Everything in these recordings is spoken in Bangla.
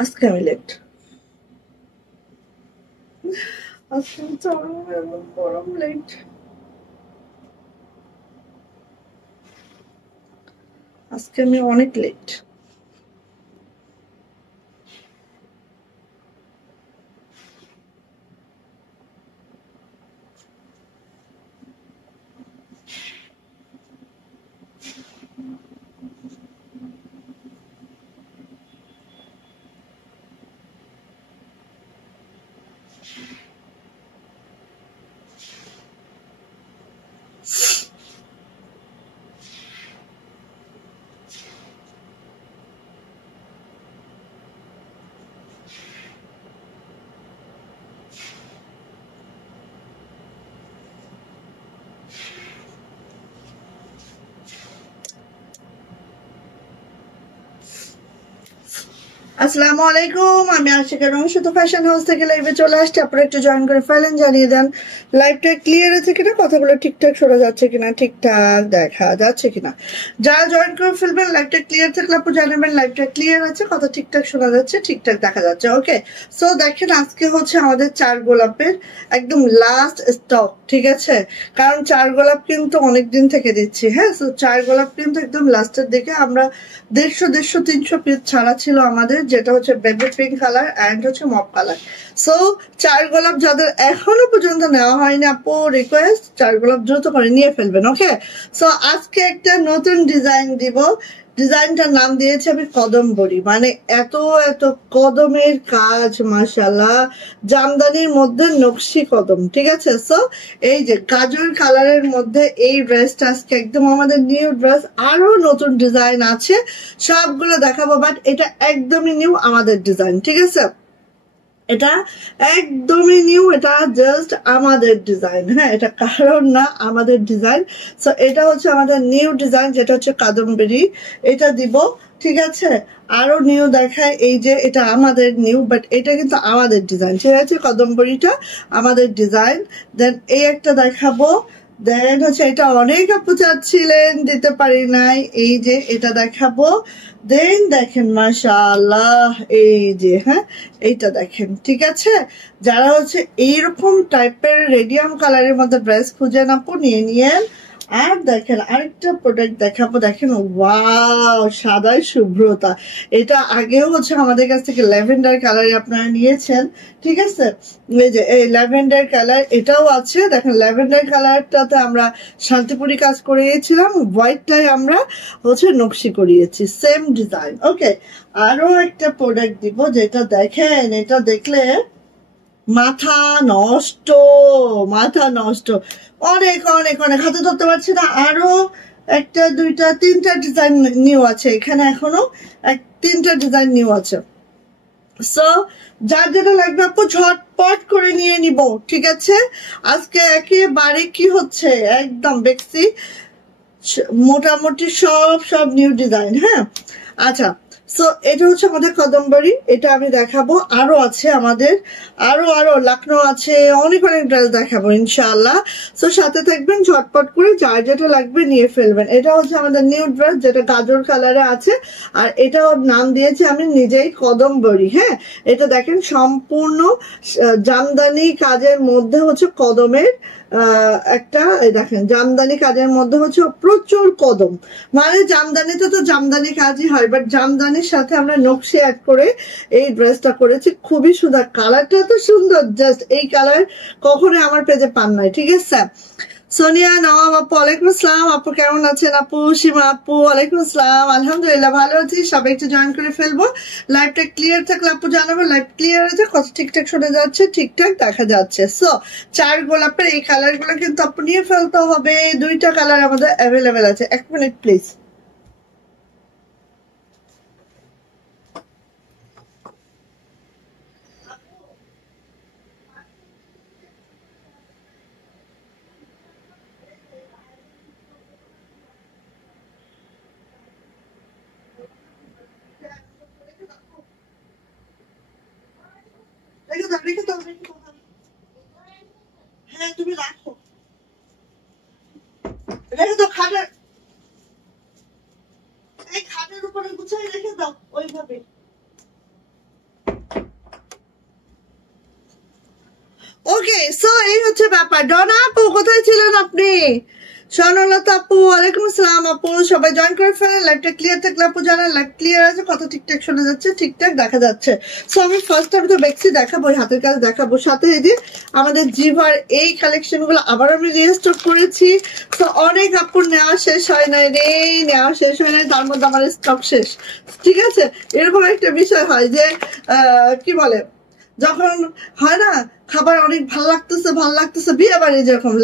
আজকে আমি লেট। আজকে চরম এবং পরম লেট। আজকে আমি অনেক লেট। আসসালামু আলাইকুম, আমি আশিকা রংশুত ফ্যাশন হাউস থেকে লাইভে চলে আসছি। আপনারা একটু জয়েন করে ফেলেন, জানিয়ে দেন লাইভটা ক্লিয়ার আছে কিনা, কথাগুলো ঠিকঠাক শোনা যাচ্ছে কিনা, ঠিকঠাক দেখা যাচ্ছে কিনা। যারা জয়েন করে ফেলবেন, লাইভটা ক্লিয়ার থাকলে আপু জানাবেন লাইভটা ক্লিয়ার আছে, কথা ঠিকঠাক শোনা যাচ্ছে, ঠিকঠাক দেখা যাচ্ছে। ওকে, সো দেখেন আজকে হচ্ছে আমাদের চার গোলাপের একদম লাস্ট স্টক, ঠিক আছে? কারণ চার গোলাপ কিন্তু অনেকদিন থেকে দিচ্ছি। হ্যাঁ, সো চার গোলাপ কিন্তু একদম লাস্টের দিকে আমরা 150-300 পিস ছাড়া ছিল আমাদের, যেটা হচ্ছে বেবি পিঙ্ক কালার অ্যান্ড হচ্ছে মপ কালার। সো চার গোলাপ যাদের এখনো পর্যন্ত নেওয়া হয়নি, আপু রিকোয়েস্ট চার গোলাপ দ্রুত করে নিয়ে ফেলবেন। ওকে, সো আজকে একটা নতুন ডিজাইন দিব। ডিজাইনটার নাম দিয়েছি আমি কদমবড়ি। মানে এত এত কদমের কাজ, মাশাআল্লাহ, জামদানির মধ্যে নকশি কদম, ঠিক আছে? সো এই যে গাজর কালারের মধ্যে এই ড্রেসটা আজকে একদম আমাদের নিউ ড্রেস, আরো নতুন ডিজাইন আছে, সবগুলো দেখাবো, বাট এটা একদমই নিউ আমাদের ডিজাইন, ঠিক আছে? এটা একদমই নিউ, এটা জাস্ট আমাদের ডিজাইন। হ্যাঁ, এটা কারণ না, আমাদের ডিজাইন। সো এটা হচ্ছে আমাদের নিউ ডিজাইন, যেটা হচ্ছে কাদম্বরি, এটা দিব, ঠিক আছে? আরো নিউ দেখায়, এই যে এটা আমাদের নিউ, বাট এটা কিন্তু আমাদের ডিজাইন, ঠিক আছে? কদম্বরিটা আমাদের ডিজাইন। দেন এই একটা দেখাবো, দেন হচ্ছে এটা অনেক আপু চাচ্ছিলেন, দিতে পারি নাই, এই যে এটা দেখাবো। দেন দেখেন মাশাআল্লাহ, এই যে, হ্যাঁ এইটা দেখেন, ঠিক আছে? যারা হচ্ছে এইরকম টাইপের রেডিয়াম কালারের মধ্যে ড্রেস খুঁজেন আপু, নিয়ে নিয়েন। আর দেখেন আরেকটা প্রোডাক্ট দেখাবো, দেখেন ওয়াও, সাদায় শুভ্রতা। এটা আগেও হচ্ছে আমাদের কাছ থেকে ল্যাভেন্ডার কালারে আপনারা নিয়েছেন, ঠিক আছে? এই যে এই ল্যাভেন্ডার কালার, এটাও আছে। দেখেন ল্যাভেন্ডার কালারটাতে আমরা শান্তিপুরি কাজ করিয়েছিলাম, হোয়াইটটাই আমরা হচ্ছে নকশি করিয়েছি, সেম ডিজাইন। ওকে, আরো একটা প্রোডাক্ট দিব, যেটা দেখেন, এটা দেখলে মাথা নষ্ট, মাথা নষ্ট, অনেক অনেক অনেক, হাতে ধরতে পারছি না। আরো একটা দুইটা তিনটা ডিজাইন নিউ আছে এখানে, এখনো তিনটা ডিজাইন নিউ আছে। সো যার যেটা লাগবে আপু ঝটপট করে নিয়ে নিব, ঠিক আছে? আজকে একেবারে কি হচ্ছে, একদম দেখছি মোটামুটি সব সব নিউ ডিজাইন। হ্যাঁ, আচ্ছা, সো এটা হচ্ছে আমাদের কদমবড়ি, এটা আমি দেখাবো। আরো আছে আমাদের, আরো আরো লাকনো আছে, অনেক অনেক ড্রেস দেখাবো ইনশাআল্লাহ। সো সাথে থাকবেন, ঝটপট করে যার যেটা লাগবে নিয়ে ফেলবেন। এটা হচ্ছে আমাদের নিউ ড্রেস, যেটা গাজর কালারে আছে, আর এটা নাম দিয়েছি আমি নিজেই কদমবড়ি। হ্যাঁ, এটা দেখেন সম্পূর্ণ জামদানি কাজের মধ্যে হচ্ছে কদমের একটা, দেখেন জামদানি কাজের মধ্যে হচ্ছে প্রচুর কদম, মানে জামদানিতে তো জামদানি কাজই হয়, বাট জামদানির সাথে আমরা নকশি অ্যাড করে এই ড্রেসটা করেছি। খুবই সুন্দর, কালারটা তো সুন্দর, জাস্ট এই কালার কখনো আমার পেজে পান নাই, ঠিক আছে? সোনিয়া নওয়াব আপু, ওয়ালাইকুম আসসালাম আপু, কেমন আছেন আপু? সীমা আপু, ওয়ালাইকুম আসসালাম, আলহামদুলিল্লাহ ভালো আছি। সবাই একটু জয়েন করে ফেলবো, লাইভটা ক্লিয়ার থাকলে আপু জানাবো লাইভ ক্লিয়ার আছে, কথা ঠিকঠাক শোনা যাচ্ছে, ঠিকঠাক দেখা যাচ্ছে। সো চার গোলাপের এই কালার গুলো কিন্তু আপু নিয়ে ফেলতে হবে, দুইটা কালার আমাদের অ্যাভেলেবেল আছে। এক মিনিট প্লিজ। রেখে দাও, রেখে দাও, রেখে দাও। হ্যাঁ তুমি রাখো, রেখে দাও খাটের, এই খাটের উপরে গুছাই রেখে দাও ওইভাবে। ওকে, সো এই হচ্ছে ব্যাপার। ডনা আপু কোথায় ছিলেন আপনি? স্বর্ণলতা আপু ওয়ালাইকুম আসসালাম। আপু সবাই জয়েন করে ফেলেন, লাইভটা ক্লিয়ার থাকলে আপু জানান লাইভ ক্লিয়ার আছে, কথা ঠিকঠাক শোনা যাচ্ছে, ঠিকঠাক দেখা যাচ্ছে। সো আমি ফার্স্ট টাইম তো বেক্সি দেখাবো, হাতের কাজ দেখাবো, সাথে এই যে আমাদের জিভার এই কালেকশন গুলো আবার আমি রিস্টক করেছি। তো অনেক আপুর নেওয়া শেষ হয় নাই রে, নেওয়া শেষ হয় নাই, তার মধ্যে আমার স্টক শেষ। ঠিক আছে, এরকম একটা বিষয় হয় যে কি বলে, যখন হয় না খাবার অনেক ভাল লাগতেছে বিয়ে বাড়ি যেরকম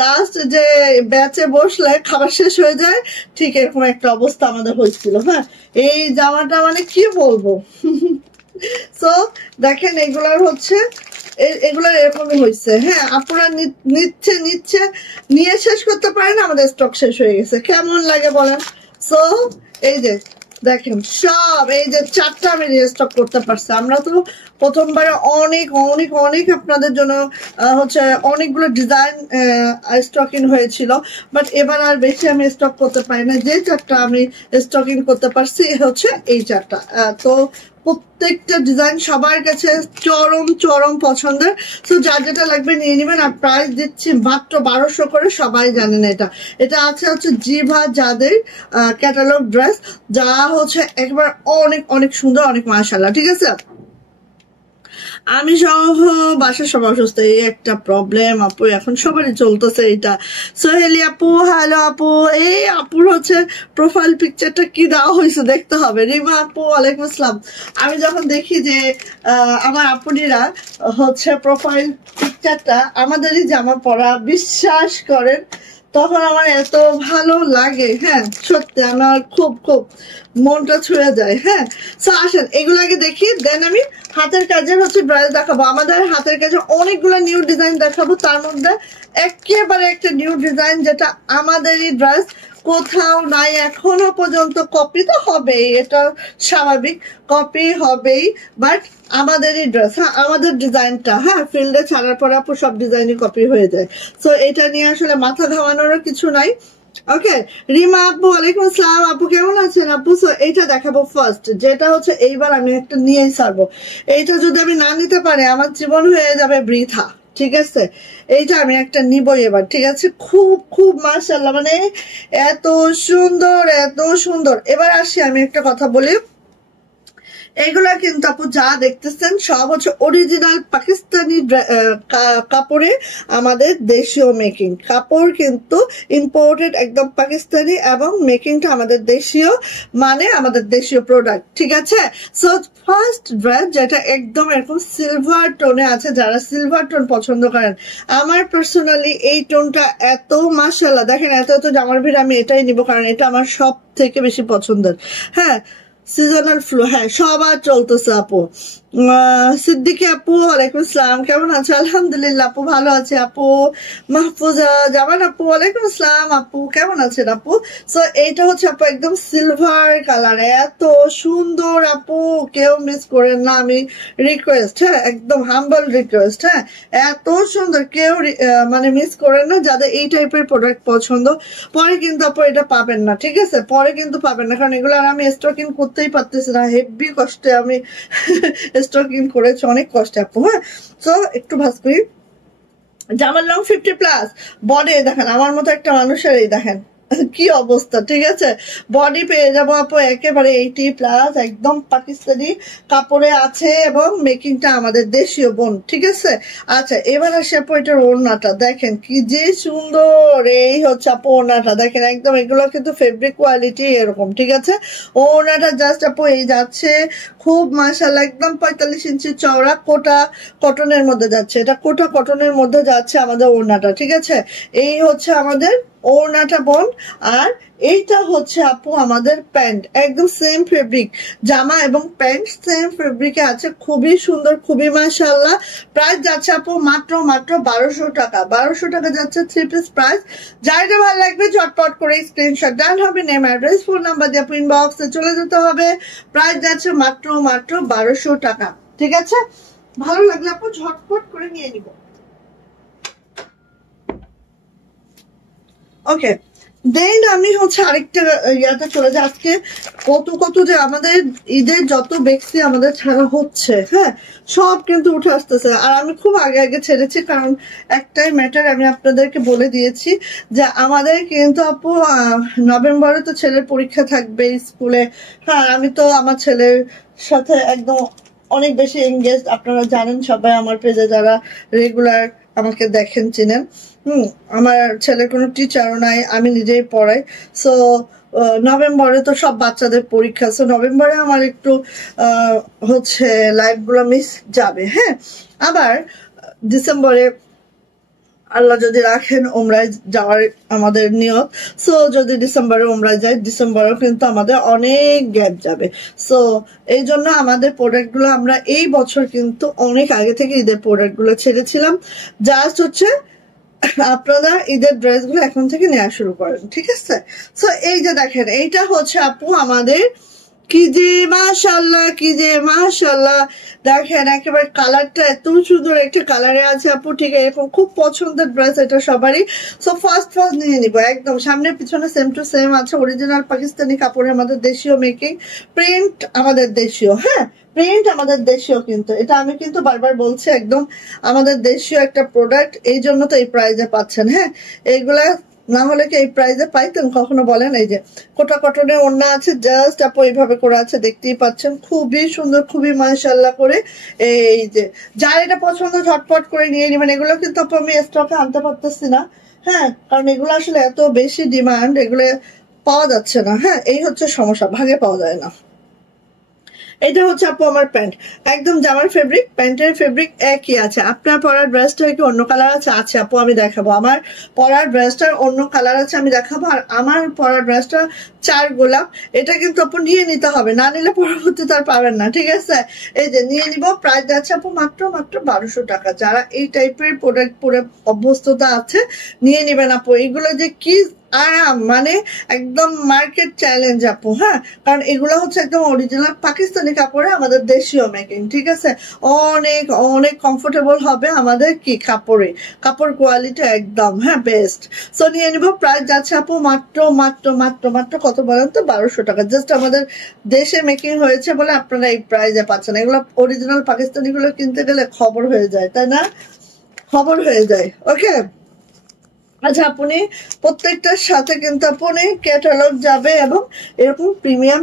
লাস্ট যে ব্যাচে বসলে খাবার শেষ হয়ে যায়, ঠিক এরকম একটা অবস্থা আমাদের হয়েছিল। হ্যাঁ, এই জামাটা মানে কি বলবো। সো দেখেন এগুলার হচ্ছে এগুলার এরকমই হয়েছে। হ্যাঁ, আপুরা নিচ্ছে নিয়ে শেষ করতে পারে না, আমাদের স্টক শেষ হয়ে গেছে। কেমন লাগে বলেন? সো এই যে দেখেন সব এই যে 4টা আমি রিস্টক করতে পারছি। আমরা তো প্রথমবারে অনেক অনেক অনেক আপনাদের জন্য হচ্ছে অনেকগুলো ডিজাইন স্টকিং হয়েছিল, বাট এবার আর বেশি আমি স্টক করতে পারি না। যে 4টা আমি স্টকিং করতে পারছি হচ্ছে এই 4টা। তো প্রত্যেকটা ডিজাইন সবার কাছে চরম চরম পছন্দের। তো যার যেটা লাগবে নিয়ে নেবেন। আর প্রাইস দিচ্ছি মাত্র 1200 করে, সবাই জানেন এটা। এটা হচ্ছে জিভা যাদের ক্যাটালগ ড্রেস, যা হচ্ছে একবার অনেক অনেক সুন্দর, অনেক মাশাআল্লাহ। ঠিক আছে, আমি সহ বাসার সব অসুস্থ, এই একটা প্রবলেম আপু, এখন সবারই চলতেছে এটা। সোহেলি আপু হ্যালো আপু, এই আপুর হচ্ছে প্রোফাইল পিকচারটা কি দেওয়া হয়েছে দেখতে হবে। রিমা আপু ওয়ালাইকুম আসসালাম। আমি যখন দেখি যে আমার আপুনিরা হচ্ছে প্রোফাইল পিকচারটা আমাদেরই জামা পরা, বিশ্বাস করেন তখন আমার এত ভালো লাগে। হ্যাঁ সত্যি আমার খুব খুব মনটা ছুঁয়ে যায়। হ্যাঁ, সো আসেন এগুলাকে দেখি, দেন আমি হাতের কাজের হচ্ছে ড্রেস দেখাবো। আমাদের হাতের কাজে অনেকগুলো নিউ ডিজাইন দেখাবো, তার মধ্যে একেবারে একটা নিউ ডিজাইন যেটা আমাদেরই ড্রেস, কোথাও নাই এখনো পর্যন্ত। কপি তো হবেই, এটা স্বাভাবিক, কপি হবেই, বাট আমাদেরই ড্রেস। হ্যাঁ, আমাদের ডিজাইনটা, হ্যাঁ ফিল্ডে ছাড়ার পর আপু সব ডিজাইনই কপি হয়ে যায়। সো এটা নিয়ে আসলে মাথা ঘামানোরও কিছু নাই। ওকে, রিমা আপু ওয়ালাইকুম আসসালাম। আপু কেমন আছেন আপু? সো এইটা দেখাবো ফার্স্ট, যেটা হচ্ছে এইবার আমি একটা নিয়েই ছাড়বো। এইটা যদি আমি না নিতে পারি আমার জীবন হয়ে যাবে বৃথা। ঠিক আছে, এইটা আমি একটা নিবই এবার। ঠিক আছে, খুব খুব মাশাআল্লাহ, মানে এত সুন্দর এত সুন্দর। এবার আসি আমি একটা কথা বলি, এইগুলা কিন্তু আপু যা দেখতেছেন সব হচ্ছে অরিজিনাল পাকিস্তানি কাপড়ে, আমাদের দেশীয় মেকিং। কাপড় কিন্তু ইম্পোর্টেড একদম পাকিস্তানি, এবং মেকিংটা আমাদের দেশীয়, মানে আমাদের দেশীয় প্রোডাক্ট। ঠিক আছে, সো ফার্স্ট ড্রেস যেটা একদম এরকম সিলভার টোনে আছে, যারা সিলভার টোন পছন্দ করেন, আমার পার্সোনালি এই টোনটা এত মাশাআল্লাহ। দেখেন এত এত জামার ভিড় আমি এটাই নিব, কারণ এটা আমার সব থেকে বেশি পছন্দের। হ্যাঁ, সিজনাল ফ্লো, হ্যাঁ সবার চলতেছে আপু। সিদ্দিকি আপু ওয়ালাইকুম আসসালাম, কেমন আছে? আলহামদুলিল্লাহ আপু ভালো আছে আপু। মাহফুজা জামান আপু ওয়ালাইকুম আসসালাম আপু, কেমন আছেন আপু? সো এইটা হচ্ছে আপু একদম সিলভার কালার, এত সুন্দর আপু, কেউ মিস করেন না, আমি রিকোয়েস্ট, হ্যাঁ একদম হাম্বল রিকোয়েস্ট। হ্যাঁ, এত সুন্দর, কেউ মানে মিস করেন না যাদের এই টাইপের প্রোডাক্ট পছন্দ। পরে কিন্তু আপু এটা পাবেন না, ঠিক আছে, পরে কিন্তু পাবেন না, কারণ এগুলো আর আমি স্টকিং করতেই পারতেছি না, হেভি কষ্টে আমি স্টকিং করেছি, অনেক কষ্টে আপু। হ্যাঁ, তো একটু ভাজ করি। জামার লং 50+, বডি দেখেন আমার মতো একটা মানুষের, এই দেখেন কি অবস্থা। ঠিক আছে, বডি পেয়ে যাবো আপু একেবারে 80+, একদম পাকিস্তানি কাপড়ে আছে, এবং মেকিংটা আমাদের দেশীয় বোন। ঠিক আছে, আচ্ছা এবার আসি আপু এটার ওড়নাটা দেখেন কি যে সুন্দর। এই হচ্ছে আপু ওড়নাটা দেখেন, একদম এগুলো কিন্তু ফেব্রিক কোয়ালিটি এরকম। ঠিক আছে, ওড়নাটা জাস্ট আপু এই যাচ্ছে খুব মাশাআল্লাহ, একদম 45 ইঞ্চি চওড়া, কোটা কটনের মধ্যে যাচ্ছে, এটা কোটা কটনের মধ্যে যাচ্ছে আমাদের ওড়নাটা। ঠিক আছে, এই হচ্ছে আমাদের ওড়নাটা বোন, আর এইটা হচ্ছে আপু আমাদের প্যান্ট, একদম সেম ফেব্রিক, জামা এবং প্যান্ট সেম ফেব্রিকে আছে, খুবই সুন্দর, খুবই মাশাআল্লাহ। প্রাইস যাচ্ছে আপু মাত্র 1200 টাকা, 1200 টাকা যাচ্ছে 3 পিস প্রাইস। যাইটা ভালো লাগবে ঝটপট করে স্ক্রিনশট ডান হবে, নেম অ্যাড্রেস ফোন নাম্বার দিয়ে আপু ইনবক্সে চলে যেতে হবে। প্রাইস যাচ্ছে মাত্র 1200 টাকা। ঠিক আছে, ভালো লাগলে আপু ঝটপট করে নিয়ে নিব। ওকে, দেন আমি হচ্ছে আরেকটা ইয়াতে চলে যাই। আজকে কত কত যে আমাদের ঈদের যত বেক্সি আমাদের ছাড়া হচ্ছে, হ্যাঁ, সব কিন্তু উঠে আসতেছে। আর আমি খুব আগে আগে ছেড়েছি, কারণ একটাই ম্যাটার আমি আপনাদেরকে বলে দিয়েছি যে আমাদের কিন্তু আপু নভেম্বরে তো ছেলের পরীক্ষা থাকবে স্কুলে। হ্যাঁ, আমি তো আমার ছেলের সাথে একদম অনেক বেশি এঙ্গেজ, আপনারা জানেন সবাই আমার পেজে যারা রেগুলার আমাকে দেখেন চিনেন। আমার ছেলের কোনো টিচারও নাই, আমি নিজেই পড়াই। সো নভেম্বরে তো সব বাচ্চাদের পরীক্ষা, সো নভেম্বরে আমার একটু হচ্ছে লাইভগুলো মিস যাবে। হ্যাঁ, আবার ডিসেম্বরে আল্লাহ যদি রাখেন ওমরায় যাওয়ার আমাদের নিয়ত। সো যদি ডিসেম্বরে ওমরায় যাই, ডিসেম্বরেও কিন্তু আমাদের অনেক গ্যাপ যাবে। সো এই জন্য আমাদের প্রোডাক্টগুলো আমরা এই বছর কিন্তু অনেক আগে থেকে ঈদের প্রোডাক্টগুলো ছেড়েছিলাম। জাস্ট হচ্ছে আপনারা ঈদের ড্রেসগুলো এখন থেকে নেওয়া শুরু করেন, ঠিক আছে? সো এই যে দেখেন, এইটা হচ্ছে আপু আমাদের কি যে মাশাআল্লাহ, কি যে মাশাআল্লাহ, দেখেন একেবারে কালারটা এত সুন্দর একটা কালারে আছে আপু, ঠিক আছে? এরকম খুব পছন্দের ড্রেস এটা সবারই। সো ফার্স্ট নিয়ে নিবো, একদম সামনে পিছনে সেম টু সেম আছে, অরিজিনাল পাকিস্তানি কাপড়ে আমাদের দেশীয় মেকিং, প্রিন্ট আমাদের দেশীয়। হ্যাঁ, প্রিন্ট আমাদের দেশীয়, কিন্তু এটা আমি কিন্তু বারবার বলছি একদম আমাদের দেশীয় একটা প্রোডাক্ট, এই জন্য তো এই প্রাইজে পাচ্ছেন। হ্যাঁ, এইগুলা না হলে কি এই প্রাইজে পাইতেন কখনো বলেন? এই যে কোটা কটনের ওড়না আছে, জাস্ট আপু এইভাবে করে আছে, দেখতেই পাচ্ছেন, খুবই সুন্দর, খুবই মাশাআল্লাহ করে। এই যে যার এটা পছন্দ ঝটপট করে নিয়ে নেবেন। এগুলো কিন্তু আপু আমি স্টকে আনতে পারতেছি না, হ্যাঁ, কারণ এগুলো আসলে এত বেশি ডিমান্ড, এগুলো পাওয়া যাচ্ছে না। হ্যাঁ, এই হচ্ছে সমস্যা, ভাগে পাওয়া যায় না। এটা হচ্ছে আপু আমার প্যান্ট, একদম জামার ফেব্রিক, প্যান্টের ফেব্রিক একই আছে। আপনার পরার ড্রেসটা কি অন্য কালার আছে? আছে আপু, আমি দেখাবো। আমার পরার ড্রেসটার অন্য কালার আছে, আমি দেখাবো। আর আমার পরার ড্রেসটা 4 গোলাপ। এটা কিন্তু আপু নিয়ে নিতে হবে, না নিলে পরবর্তীতে আর পাবেন না, ঠিক আছে? এই যে নিয়ে নিব, প্রাইস আছে আপু মাত্র 1200 টাকা। যারা এই টাইপের প্রোডাক্ট পরে অভ্যস্ততা আছে নিয়ে নিবেন আপু। এগুলো যে কি আরাম, মানে একদম মার্কেট চ্যালেঞ্জ আপু। হ্যাঁ, কারণ এগুলো হচ্ছে একদম অরিজিনাল পাকিস্তানি কাপড়ে আমাদের দেশীয় মেকিং, ঠিক আছে? অনেক অনেক কমফোর্টেবল হবে আমাদের কি কাপড়ে, কাপড় কোয়ালিটি একদম হ্যাঁ বেস্ট। সো নিয়ে নিব, প্রাইস যাচ্ছে আপু মাত্র মাত্র মাত্র মাত্র কত বলেন তো? 1200 টাকা। জাস্ট আমাদের দেশে মেকিং হয়েছে বলে আপনারা এই প্রাইজে পাচ্ছেন। এগুলো অরিজিনাল পাকিস্তানি গুলো কিনতে গেলে খবর হয়ে যায়, তাই না? খবর হয়ে যায়। ওকে, আচ্ছা, আপনি প্রত্যেকটার সাথে কিন্তু আপনি ক্যাটালগ যাবে এবং এরকম প্রিমিয়াম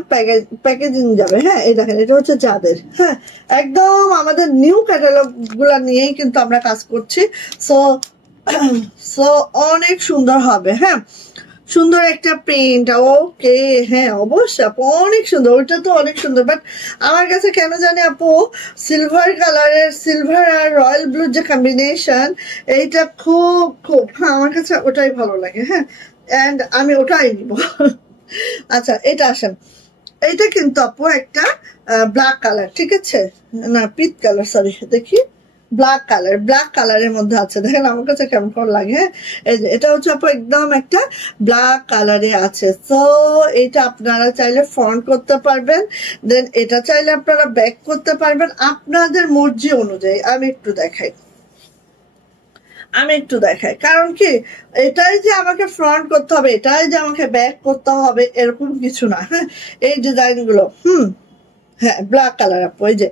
প্যাকেজিং যাবে। হ্যাঁ, এই দেখেন, এটা হচ্ছে যাদের, হ্যাঁ, একদম আমাদের নিউ ক্যাটালগ গুলা নিয়েই কিন্তু আমরা কাজ করছি। সো সো অনেক সুন্দর হবে। হ্যাঁ, সুন্দর একটা প্রিন্ট, ওকে, হ্যাঁ অবশ্যই আপু, অনেক সুন্দর, ওইটা তো অনেক সুন্দর। বাট আমার কাছে কেন জানি আপু সিলভার কালারের, সিলভার আর রয়্যাল ব্লুর যে কম্বিনেশন, এইটা খুব খুব, হ্যাঁ আমার কাছে ওটাই ভালো লাগে। হ্যাঁ, অ্যান্ড আমি ওটাই নিব। আচ্ছা, এটা আসেন, এইটা কিন্তু আপু একটা ব্ল্যাক কালার, ঠিক আছে? না, পিচ কালার, সরি, দেখি, ব্ল্যাক কালার, ব্ল্যাক কালারের মধ্যে আছে। দেখেন আমার কাছে কেমন করে লাগে। হ্যাঁ, এই যে এটা হচ্ছে আপু একদম একটা ব্ল্যাক কালারে আছে। সো এটা আপনারা চাইলে ফ্রন্ট করতে পারবেন, দেন এটা চাইলে আপনারা ব্যাক করতে পারবেন আপনাদের মর্জি অনুযায়ী। আমি একটু দেখাই, কারণ কি এটাই যে আমাকে ফ্রন্ট করতে হবে, এটাই যে আমাকে ব্যাক করতে হবে, এরকম কিছু না। হ্যাঁ, এই ডিজাইন গুলো, হ্যাঁ ব্ল্যাক কালার আপু, এই যে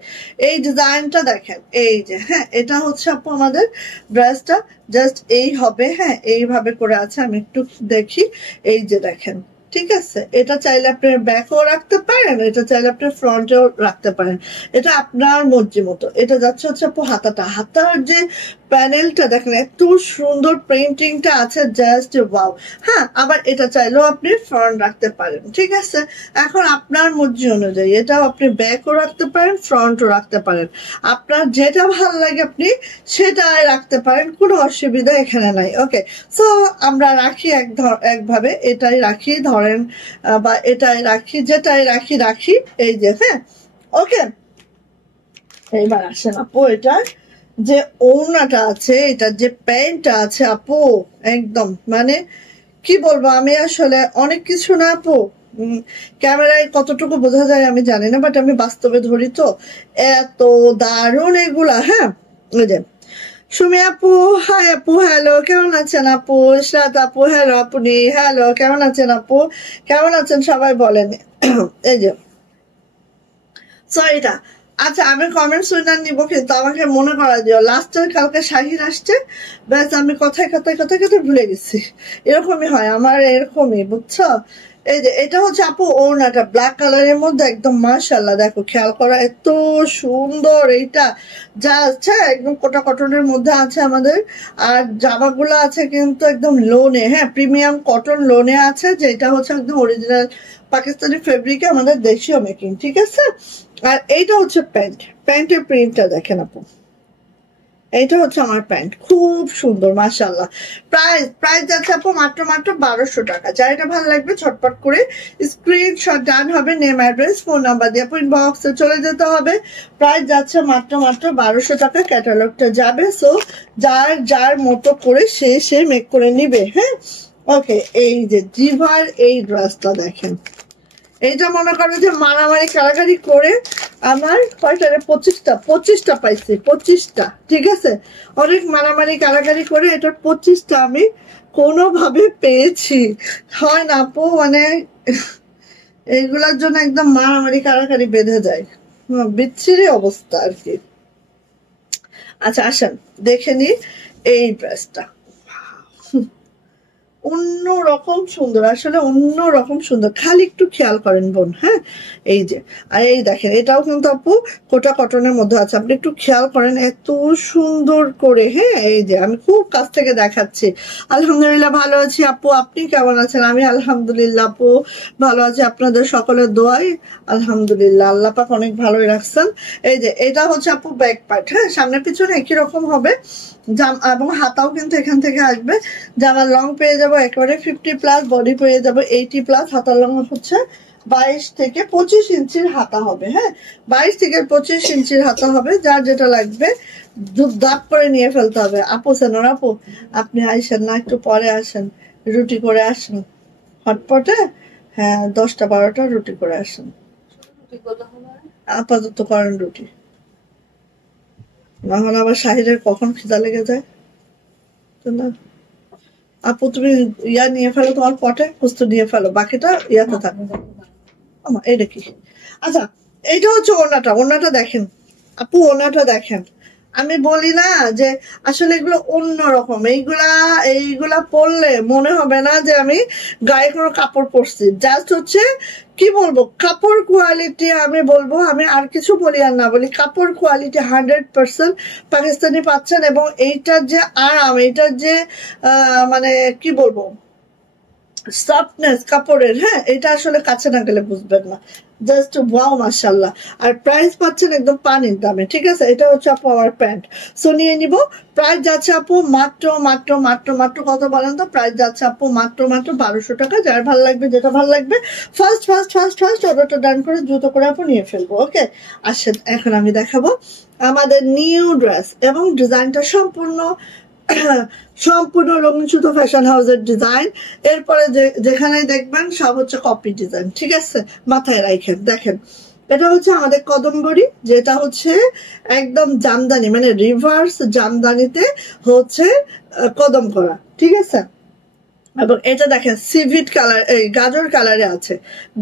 এই ডিজাইনটা দেখেন, এই যে, হ্যাঁ এটা হচ্ছে আপু আমাদের ড্রেসটা জাস্ট এই হবে। হ্যাঁ, এইভাবে করে আছে, আমি একটু দেখি, এই যে দেখেন, ঠিক আছে? এটা চাইলে আপনি ব্যাকও রাখতে পারেন, এটা চাইলে আপনি ফ্রন্টেও রাখতে পারেন, এটা আপনার মর্জি মতো। এটা যাচ্ছে হচ্ছে আপু হাতার যে প্যানেলটা দেখেন, এত সুন্দর প্রিন্টিংটা আছে, জাস্ট ওয়াও। হ্যাঁ, আবার এটা চাইলেও আপনি ফ্রন্ট রাখতে পারেন, ঠিক আছে? এখন আপনার মর্জি অনুযায়ী এটাও আপনি ব্যাকও রাখতে পারেন, ফ্রন্টও রাখতে পারেন, আপনার যেটা ভালো লাগে আপনি সেটাই রাখতে পারেন, কোনো অসুবিধা এখানে নাই। ওকে, সো আমরা রাখি একভাবে, এটাই রাখি ধরেন, বা এটাই রাখি, যেটাই রাখি এই যে। হ্যাঁ, ওকে, এইবার আসেন আপু, এটা যে ওড়নাটা আছে, এটা যে প্যান্টটা আছে আপু, একদম মানে কি বলবো, আমি আসলে অনেক কিছু না আপু, ক্যামেরায় কতটুকু বোঝা যায় আমি জানি না, বাট আমি বাস্তবে ধরি তো, এত দারুণ এগুলা। হ্যাঁ, ওই যে সুমি আপু, হাই আপু, হ্যালো, কেমন আছেন আপু? ইশরাত আপু, হ্যালো আপনি, হ্যালো, কেমন আছেন আপু? কেমন আছেন সবাই বলেন। এই যে সরিটা, আচ্ছা আমি কমেন্ট শুনে নিবো, কিন্তু আমাকে মনে করা দিও। লাস্টের কালকে শাহিন আসছে, ব্যাস আমি কথায় কথায় কথায় কথায় ভুলে গেছি। এরকমই হয় আমার, এরকমই, বুঝছো? এই যে এটা হচ্ছে আপু ওড়নাটা ব্ল্যাক কালারের মধ্যে, একদম মাশাআল্লাহ, দেখো খেয়াল করা, এত সুন্দর এইটা। যা আছে একদম কোটা কটনের মধ্যে আছে আমাদের। আর জামাগুলো আছে কিন্তু একদম লোনে, হ্যাঁ, প্রিমিয়াম কটন লোনে আছে, যেটা হচ্ছে একদম অরিজিনাল পাকিস্তানি ফেব্রিকে, আমাদের দেশীয় মেকিং, ঠিক আছে। আর এইটা হচ্ছে প্যান্ট, প্যান্টের প্রিন্টটা দেখেন আপু, এইটা হচ্ছে আমার প্যান্ট, খুব সুন্দর মাশাআল্লাহ। প্রাইস প্রাইস যাচ্ছে আপু মাত্র মাত্র 1200 টাকা। যার এটা ভালো লাগবে ঝটপট করে স্ক্রিনশট ডান হবে, নেম অ্যাড্রেস ফোন নাম্বার দিয়ে আপু ইনবক্সে চলে যেতে হবে। প্রাইস যাচ্ছে মাত্র মাত্র 1200 টাকা, ক্যাটালগটা যাবে। সো যার যার মতো করে সে মেক করে নিবে, হ্যাঁ। ওকে, এই যে জিভার এই ড্রেসটা দেখেন, এইটা মনে করো যে মারামারি কারাকারি করে আমার কয়টারে 25টা পাইছি, 25টা, ঠিক আছে। অনেক মারামারি কারাকারি করে এটার 25টা আমি কোনোভাবে পেয়েছি। হয় না আপু, মানে এইগুলার জন্য একদম মারামারি কারাকারি বেঁধে যায়, বিচ্ছিরি অবস্থা আর কি। আচ্ছা আসেন দেখে নি এই ড্রেসটা, অন্য রকম সুন্দর, আসলে অন্য রকম সুন্দর, খালি একটু খেয়াল করেন বোন, হ্যাঁ। এই যে, আর এই দেখেন এটাও কিন্তু আপু কোটা কটনের মধ্যে আছে, আপনি একটু খেয়াল করেন এত সুন্দর করে, হ্যাঁ। এই যে আমি খুব কাছ থেকে দেখাচ্ছি। আলহামদুলিল্লাহ ভালো আছি আপু, আপনি কেমন আছেন? আমি আলহামদুলিল্লাহ আপু ভালো আছি, আপনাদের সকলের দোয়ায় আলহামদুলিল্লাহ, আল্লাহ পাক অনেক ভালোই রাখছেন। এই যে এটা হচ্ছে আপু ব্যাক পার্ট, হ্যাঁ, সামনে পিছনে একই রকম হবে, এবং হাতাও কিন্তু এখান থেকে আসবে। জামার লং পেয়ে যাবো একেবারে 50+, বডি পেয়ে যাবো 80+, হাতার লং হচ্ছে 22 থেকে 25 ইঞ্চির হাতা হবে, হ্যাঁ, 22 থেকে 25 ইঞ্চির হাতা হবে। যার যেটা লাগবে দাপ করে নিয়ে ফেলতে হবে। আপু সেনর আপু, আপনি আইসেন না, একটু পরে আসেন, রুটি করে আসেন হটপটে, হ্যাঁ 10টা 12টা রুটি করে আসেন, আপাতত করেন রুটি, না হলে আবার শাহিরের কখন খিদা লেগে যায়। না আপু, তুমি ইয়া নিয়ে ফেলো, তোমার পটে কুস্তো নিয়ে ফেলো, বাকিটা ইয়াতে থাকবে। আমার এটা কি, আচ্ছা এইটা হচ্ছে ওড়নাটা, ওড়নাটা দেখেন আপু, ওড়নাটা দেখেন। আমি বলি না যে আসলে এগুলো অন্যরকম, এইগুলা পরলে মনে হবে না যে আমি গায়ে কোনো কাপড় পরছি, জাস্ট হচ্ছে কি বলবো, কাপড় কোয়ালিটি, আমি বলবো, আমি আর কিছু বলি আর না বলি, কাপড় কোয়ালিটি 100% পাকিস্তানি পাচ্ছেন। এবং এইটার যে আরাম, এইটার যে মানে কি বলবো, সফটনেস কাপড়ের, হ্যাঁ, এটা আসলে কাছে না গেলে বুঝবেন না, জাস্ট ওয়াও মাশাআল্লাহ। আর প্রাইস পাচ্ছেন একদম পানির দামে, ঠিক আছে। এটা হচ্ছে আপু আমার প্যান্ট, সো নিয়ে নিব। প্রাইস যাচ্ছে আপু মাত্র মাত্র মাত্র মাত্র কত বলেন তো? প্রাইস যাচ্ছে আপু মাত্র মাত্র 1200 টাকা। যার ভালো লাগবে, যেটা ভালো লাগবে ফার্স্ট ফার্স্ট ফার্স্ট ফার্স্ট অর্ডারটা ডান করে দ্রুত করে আপু নিয়ে ফেলবো। ওকে আসেন, এখন আমি দেখাবো আমাদের নিউ ড্রেস, এবং ডিজাইনটা সম্পূর্ণ সম্পূর্ণ রঙিন সুতো ফ্যাশন হাউসের ডিজাইন। এরপরে যেখানে দেখবেন সব হচ্ছে কপি ডিজাইন, ঠিক আছে, মাথায় রাখেন। দেখেন এটা হচ্ছে আমাদের কদমবড়ি, যেটা হচ্ছে একদম জামদানি, মানে রিভার্স জামদানিতে হচ্ছে কদম করা, ঠিক আছে। এবং এটা দেখেন সিভিট কালার, এই গাজর কালারে আছে,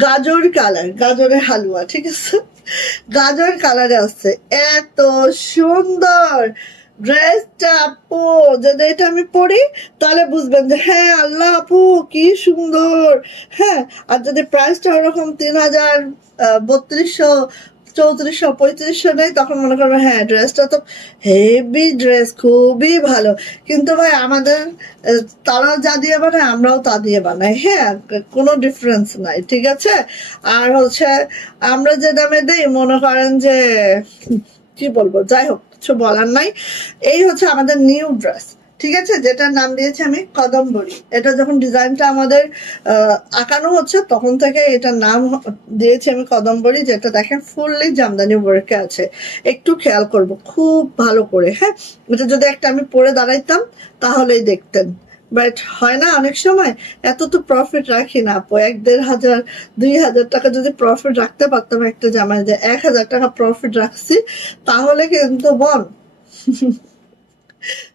গাজর কালার, গাজরের হালুয়া, ঠিক আছে, গাজর কালারে আছে। এত সুন্দর ড্রেসটা আপু, যদি এটা আমি পরি তাহলে বুঝবেন যে হ্যাঁ আল্লাহ আপু কি সুন্দর, হ্যাঁ। আর যদি প্রাইসটা ওরকম 3000, 3200, 3400, 3500 নেই, তখন মনে করবো হ্যাঁ ড্রেসটা তো হেভি ড্রেস, খুবই ভালো। কিন্তু ভাই আমাদের তারা যা দিয়ে বানায় আমরাও তা দিয়ে বানাই, হ্যাঁ, কোনো ডিফারেন্স নাই, ঠিক আছে। আর হচ্ছে আমরা যে দামে দেই মনে করেন যে কি বলবো, যাই হোক কিছু বলার নাই। এই হচ্ছে আমাদের নিউ ড্রেস, ঠিক আছে, যেটার নাম দিয়েছি আমি কদমবড়ি। এটা যখন ডিজাইনটা আমাদের আঁকানো হচ্ছে তখন থেকে এটার নাম দিয়েছি আমি কদমবড়ি, যেটা দেখেন ফুললি জামদানি ওয়ার্কে আছে। একটু খেয়াল করব খুব ভালো করে, হ্যাঁ। এটা যদি একটা আমি পরে দাঁড়াইতাম তাহলেই দেখতেন, বাট হয় না অনেক সময়, এত তো প্রফিট রাখি না আপু, 1-1.5 হাজার 2,000 টাকা যদি প্রফিট রাখতে পারতাম একটা জামায়, যে 1,000 টাকা প্রফিট রাখছি, তাহলে কিন্তু বল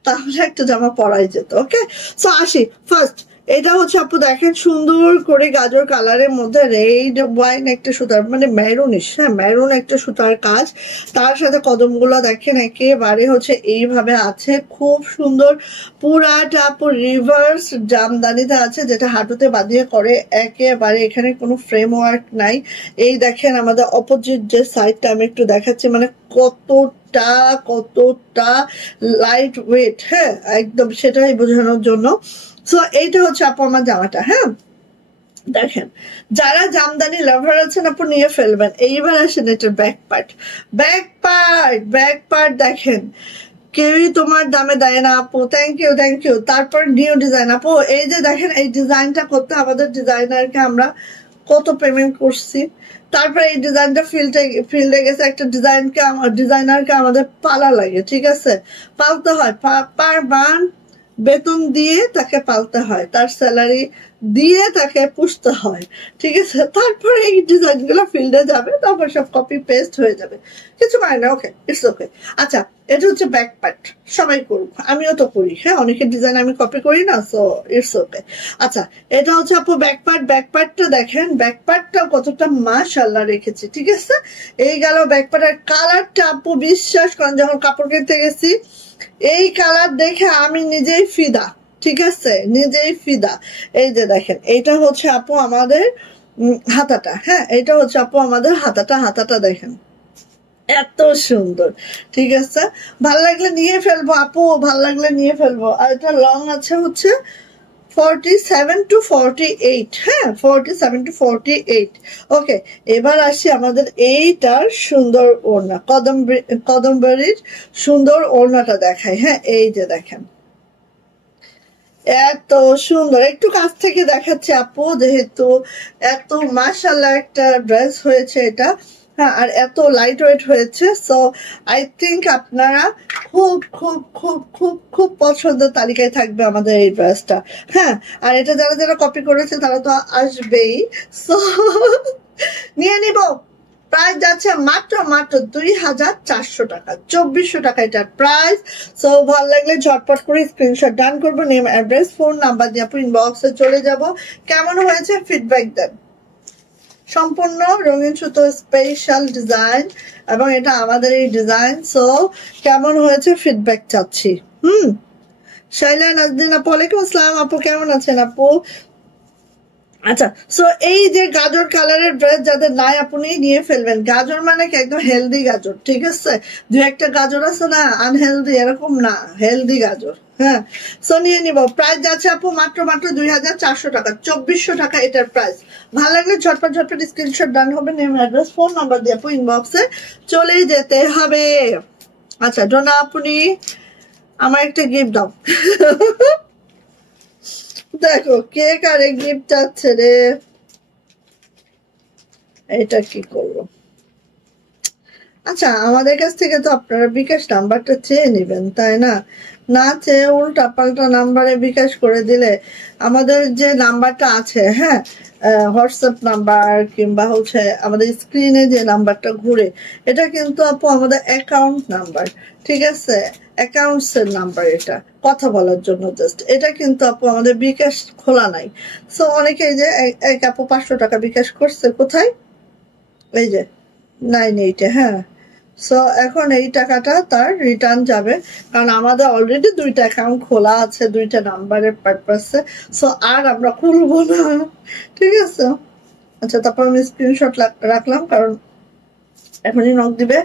তাহলে একটা জামা পরাই যেত। ওকে, সো আসি ফার্স্ট। এটা হচ্ছে আপু দেখেন সুন্দর করে গাজর কালারের মধ্যে রেড ওয়াইন একটা সুতার মানে মেরুনিশ, হ্যাঁ মেরুন একটা সুতার কাজ, তার সাথে কদমগুলো দেখেন একেবারে হচ্ছে এইভাবে আছে, খুব সুন্দর। পুরাটা আপু রিভার্স জামদানিতে আছে, যেটা হাঁটুতে বাঁধিয়ে করে একেবারে, এখানে কোনো ফ্রেমওয়ার্ক নাই। এই দেখেন আমাদের অপোজিট যে সাইডটা আমি একটু দেখাচ্ছি, মানে কতটা কতটা লাইট ওয়েট, হ্যাঁ একদম সেটাই বোঝানোর জন্য। সো এইটা হচ্ছে আপু আমার জামাটা। হ্যাঁ দেখেন, যারা জামদানি লাভার আছেন আপু নিয়ে ফেলবেন। এইবার আসেন এটার ব্যাক পার্ট। ব্যাক পার্ট দেখেন, কেউই তোমার দামে দেয় না আপু। Thank you thank you. তারপর নিউ ডিজাইন আপু, এই যে দেখেন এই ডিজাইনটা করতে আমাদের ডিজাইনারকে আমরা কত পেমেন্ট করছি। তারপরে এই ডিজাইনটা ফিল্ডে গেছে, একটা ডিজাইনারকে আমাদের পালা লাগে, ঠিক আছে, পালতে হয়, পার মান্থ বেতন দিয়ে তাকে পালতে হয়, তার স্যালারি দিয়ে তাকে পুষতে হয়, ঠিক আছে। তারপরে এই ডিজাইন গুলো ফিল্ডে যাবে, তারপর সব কপি পেস্ট হয়ে যাবে, কিছু মানে না। ওকে, ইটস ওকে। আচ্ছা, এটা হচ্ছে ব্যাক পার্ট, সবাই করুক, আমিও তো করি, হ্যাঁ অনেকের ডিজাইন আমি কপি করি না, সো ইটস ওকে। আচ্ছা, এটা হচ্ছে আপু ব্যাক পার্টটা দেখেন, ব্যাক পার্টটা কতটা মাশাআল্লাহ রেখেছি, ঠিক আছে। এই গেল ব্যাক পার্টের কালারটা আপু, বিশ্বাস করেন যখন কাপড় কিনতে গেছি এই কালার দেখে আমি নিজেই ফিদা, ঠিক আছে, নিজেই ফিদা। এই যে দেখেন, এইটা হচ্ছে আপু আমাদের হাতাটা, হ্যাঁ এটা হচ্ছে আপু আমাদের হাতাটা দেখেন এত সুন্দর, ঠিক আছে। ভাল লাগলে নিয়ে ফেলবো আপু, ভাল লাগলে নিয়ে ফেলবো। আর এটা লং আছে হচ্ছে 47 to 48, হ্যাঁ 47 to 48। ওকে, এবার আসি আমাদের এইটার সুন্দর ওড়না, কদমবাড়ির সুন্দর ওড়নাটা দেখাই। হ্যাঁ এই যে দেখেন এত সুন্দর, একটু কাছ থেকে দেখাচ্ছে আপু, যেহেতু এত মাশাআল্লাহ একটা ড্রেস হয়েছে এটা, হ্যাঁ আর এত লাইট ওয়েট হয়েছে। সো আই থিঙ্ক আপনারা খুব খুব খুব খুব খুব পছন্দের তালিকায় থাকবে আমাদের এই ড্রেসটা। হ্যাঁ, আর এটা যারা যারা কপি করেছে তারা তো আসবেই, সো নিয়ে নিব। প্রাইস যাচ্ছে মাত্র মাত্র 2400 টাকা, 2400 টাকা এটার প্রাইস। সো ভালো লাগলে ঝটপট করে স্ক্রিনশট ডান করবো, নেম অ্যাড্রেস ফোন নাম্বার দিয়ে আপনি ইনবক্সে চলে যাব। কেমন হয়েছে ফিডব্যাক দেন। সম্পূর্ণ রঙিন সুতো স্পেশাল ডিজাইন, এবং এটা আমাদের এই ডিজাইন। সো কেমন হয়েছে ফিডব্যাক চাচ্ছি। শাইলা নাজদিন আপু, ওয়ালাইকুম আসসালাম আপু, কেমন আছেন আপু? আচ্ছা, সো এই যে গাজর কালারের ড্রেস যাদের নাই আপনি নিয়ে ফেলবেন। গাজর মানে কি একদম হেলদি গাজর, ঠিক আছে, দু একটা গাজর আছে না আনহেলদি, এরকম না, হেলদি গাজর। হ্যাঁ, সো নিয়ে নিব। প্রাইস যাচ্ছে আপু মাত্র মাত্র 2400 টাকা, 2400 টাকা এটার প্রাইস। ভালো লাগলে ঝটপট স্ক্রিনশট ডান হবে, নেম অ্যাড্রেস ফোন নাম্বার দিয়ে আপু ইনবক্সে চলে যেতে হবে। আচ্ছা ডোনা, আপনি আমার একটা গিফট দাও। দেখো কে কারে গিফট চাচ্ছে রে, এটা কি করবো। আচ্ছা, আমাদের কাছ থেকে তো আপনারা বিকাশ নাম্বারটা চেয়ে নেবেন, তাই না? না চেয়ে উল্টা পাল্টা নাম্বারে বিকাশ করে দিলে, আমাদের যে নাম্বারটা আছে, হ্যাঁ হোয়াটসঅ্যাপ নাম্বার কিংবা হচ্ছে আমাদের স্ক্রিনে যে নাম্বারটা ঘুরে, এটা কিন্তু আপু আমাদের অ্যাকাউন্ট নাম্বার, ঠিক আছে, অ্যাকাউন্টস এর নাম্বার, এটা কথা বলার জন্য জাস্ট। এটা কিন্তু আপু আমাদের বিকাশ খোলা নাই। সো অনেকে যে এক আপু 500 টাকা বিকাশ করছে, কোথায়, এই যে 98-এ, হ্যাঁ। সো এখন এই টাকাটা তার রিটার্ন যাবে, কারণ আমাদের অলরেডি দুইটা অ্যাকাউন্ট খোলা আছে দুইটা নাম্বারের পারপাসে। সো আর আমরা খুলবো না, ঠিক আছে। আচ্ছা, তারপর আমি স্ক্রিনশট রাখলাম, কারণ এখনই নক দিবে,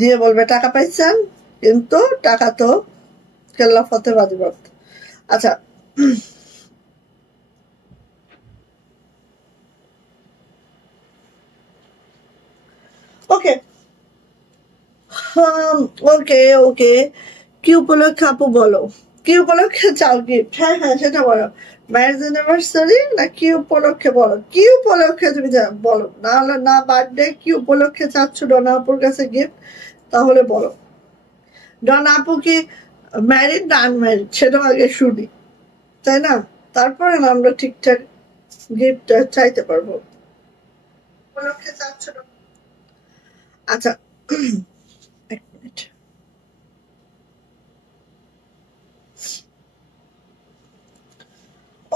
দিয়ে বলবে টাকা পাইছেন, কিন্তু টাকা তো কেল্লা ফতে বাজিবাদ। আচ্ছা, ওকে ওকে ওকে। কি উপলক্ষে আপু বলো, কি উপলক্ষে চাও গিফট? হ্যাঁ হ্যাঁ সেটা বলো, ম্যারেজ অ্যানিভার্সারি না কি উপলক্ষে বলো, কি উপলক্ষে তুমি বলো, না হলে না বার্থডে, কি উপলক্ষে চাচ্ছ ডনা আপুর কাছে গিফট, তাহলে বলো। ডনা আপু কি ম্যারিড না আনম্যারিড সেটা আগে শুনি, তাই না, তারপরে না আমরা ঠিকঠাক গিফট চাইতে পারবো। উপলক্ষে চাচ্ছ? আচ্ছা, এক মিনিট।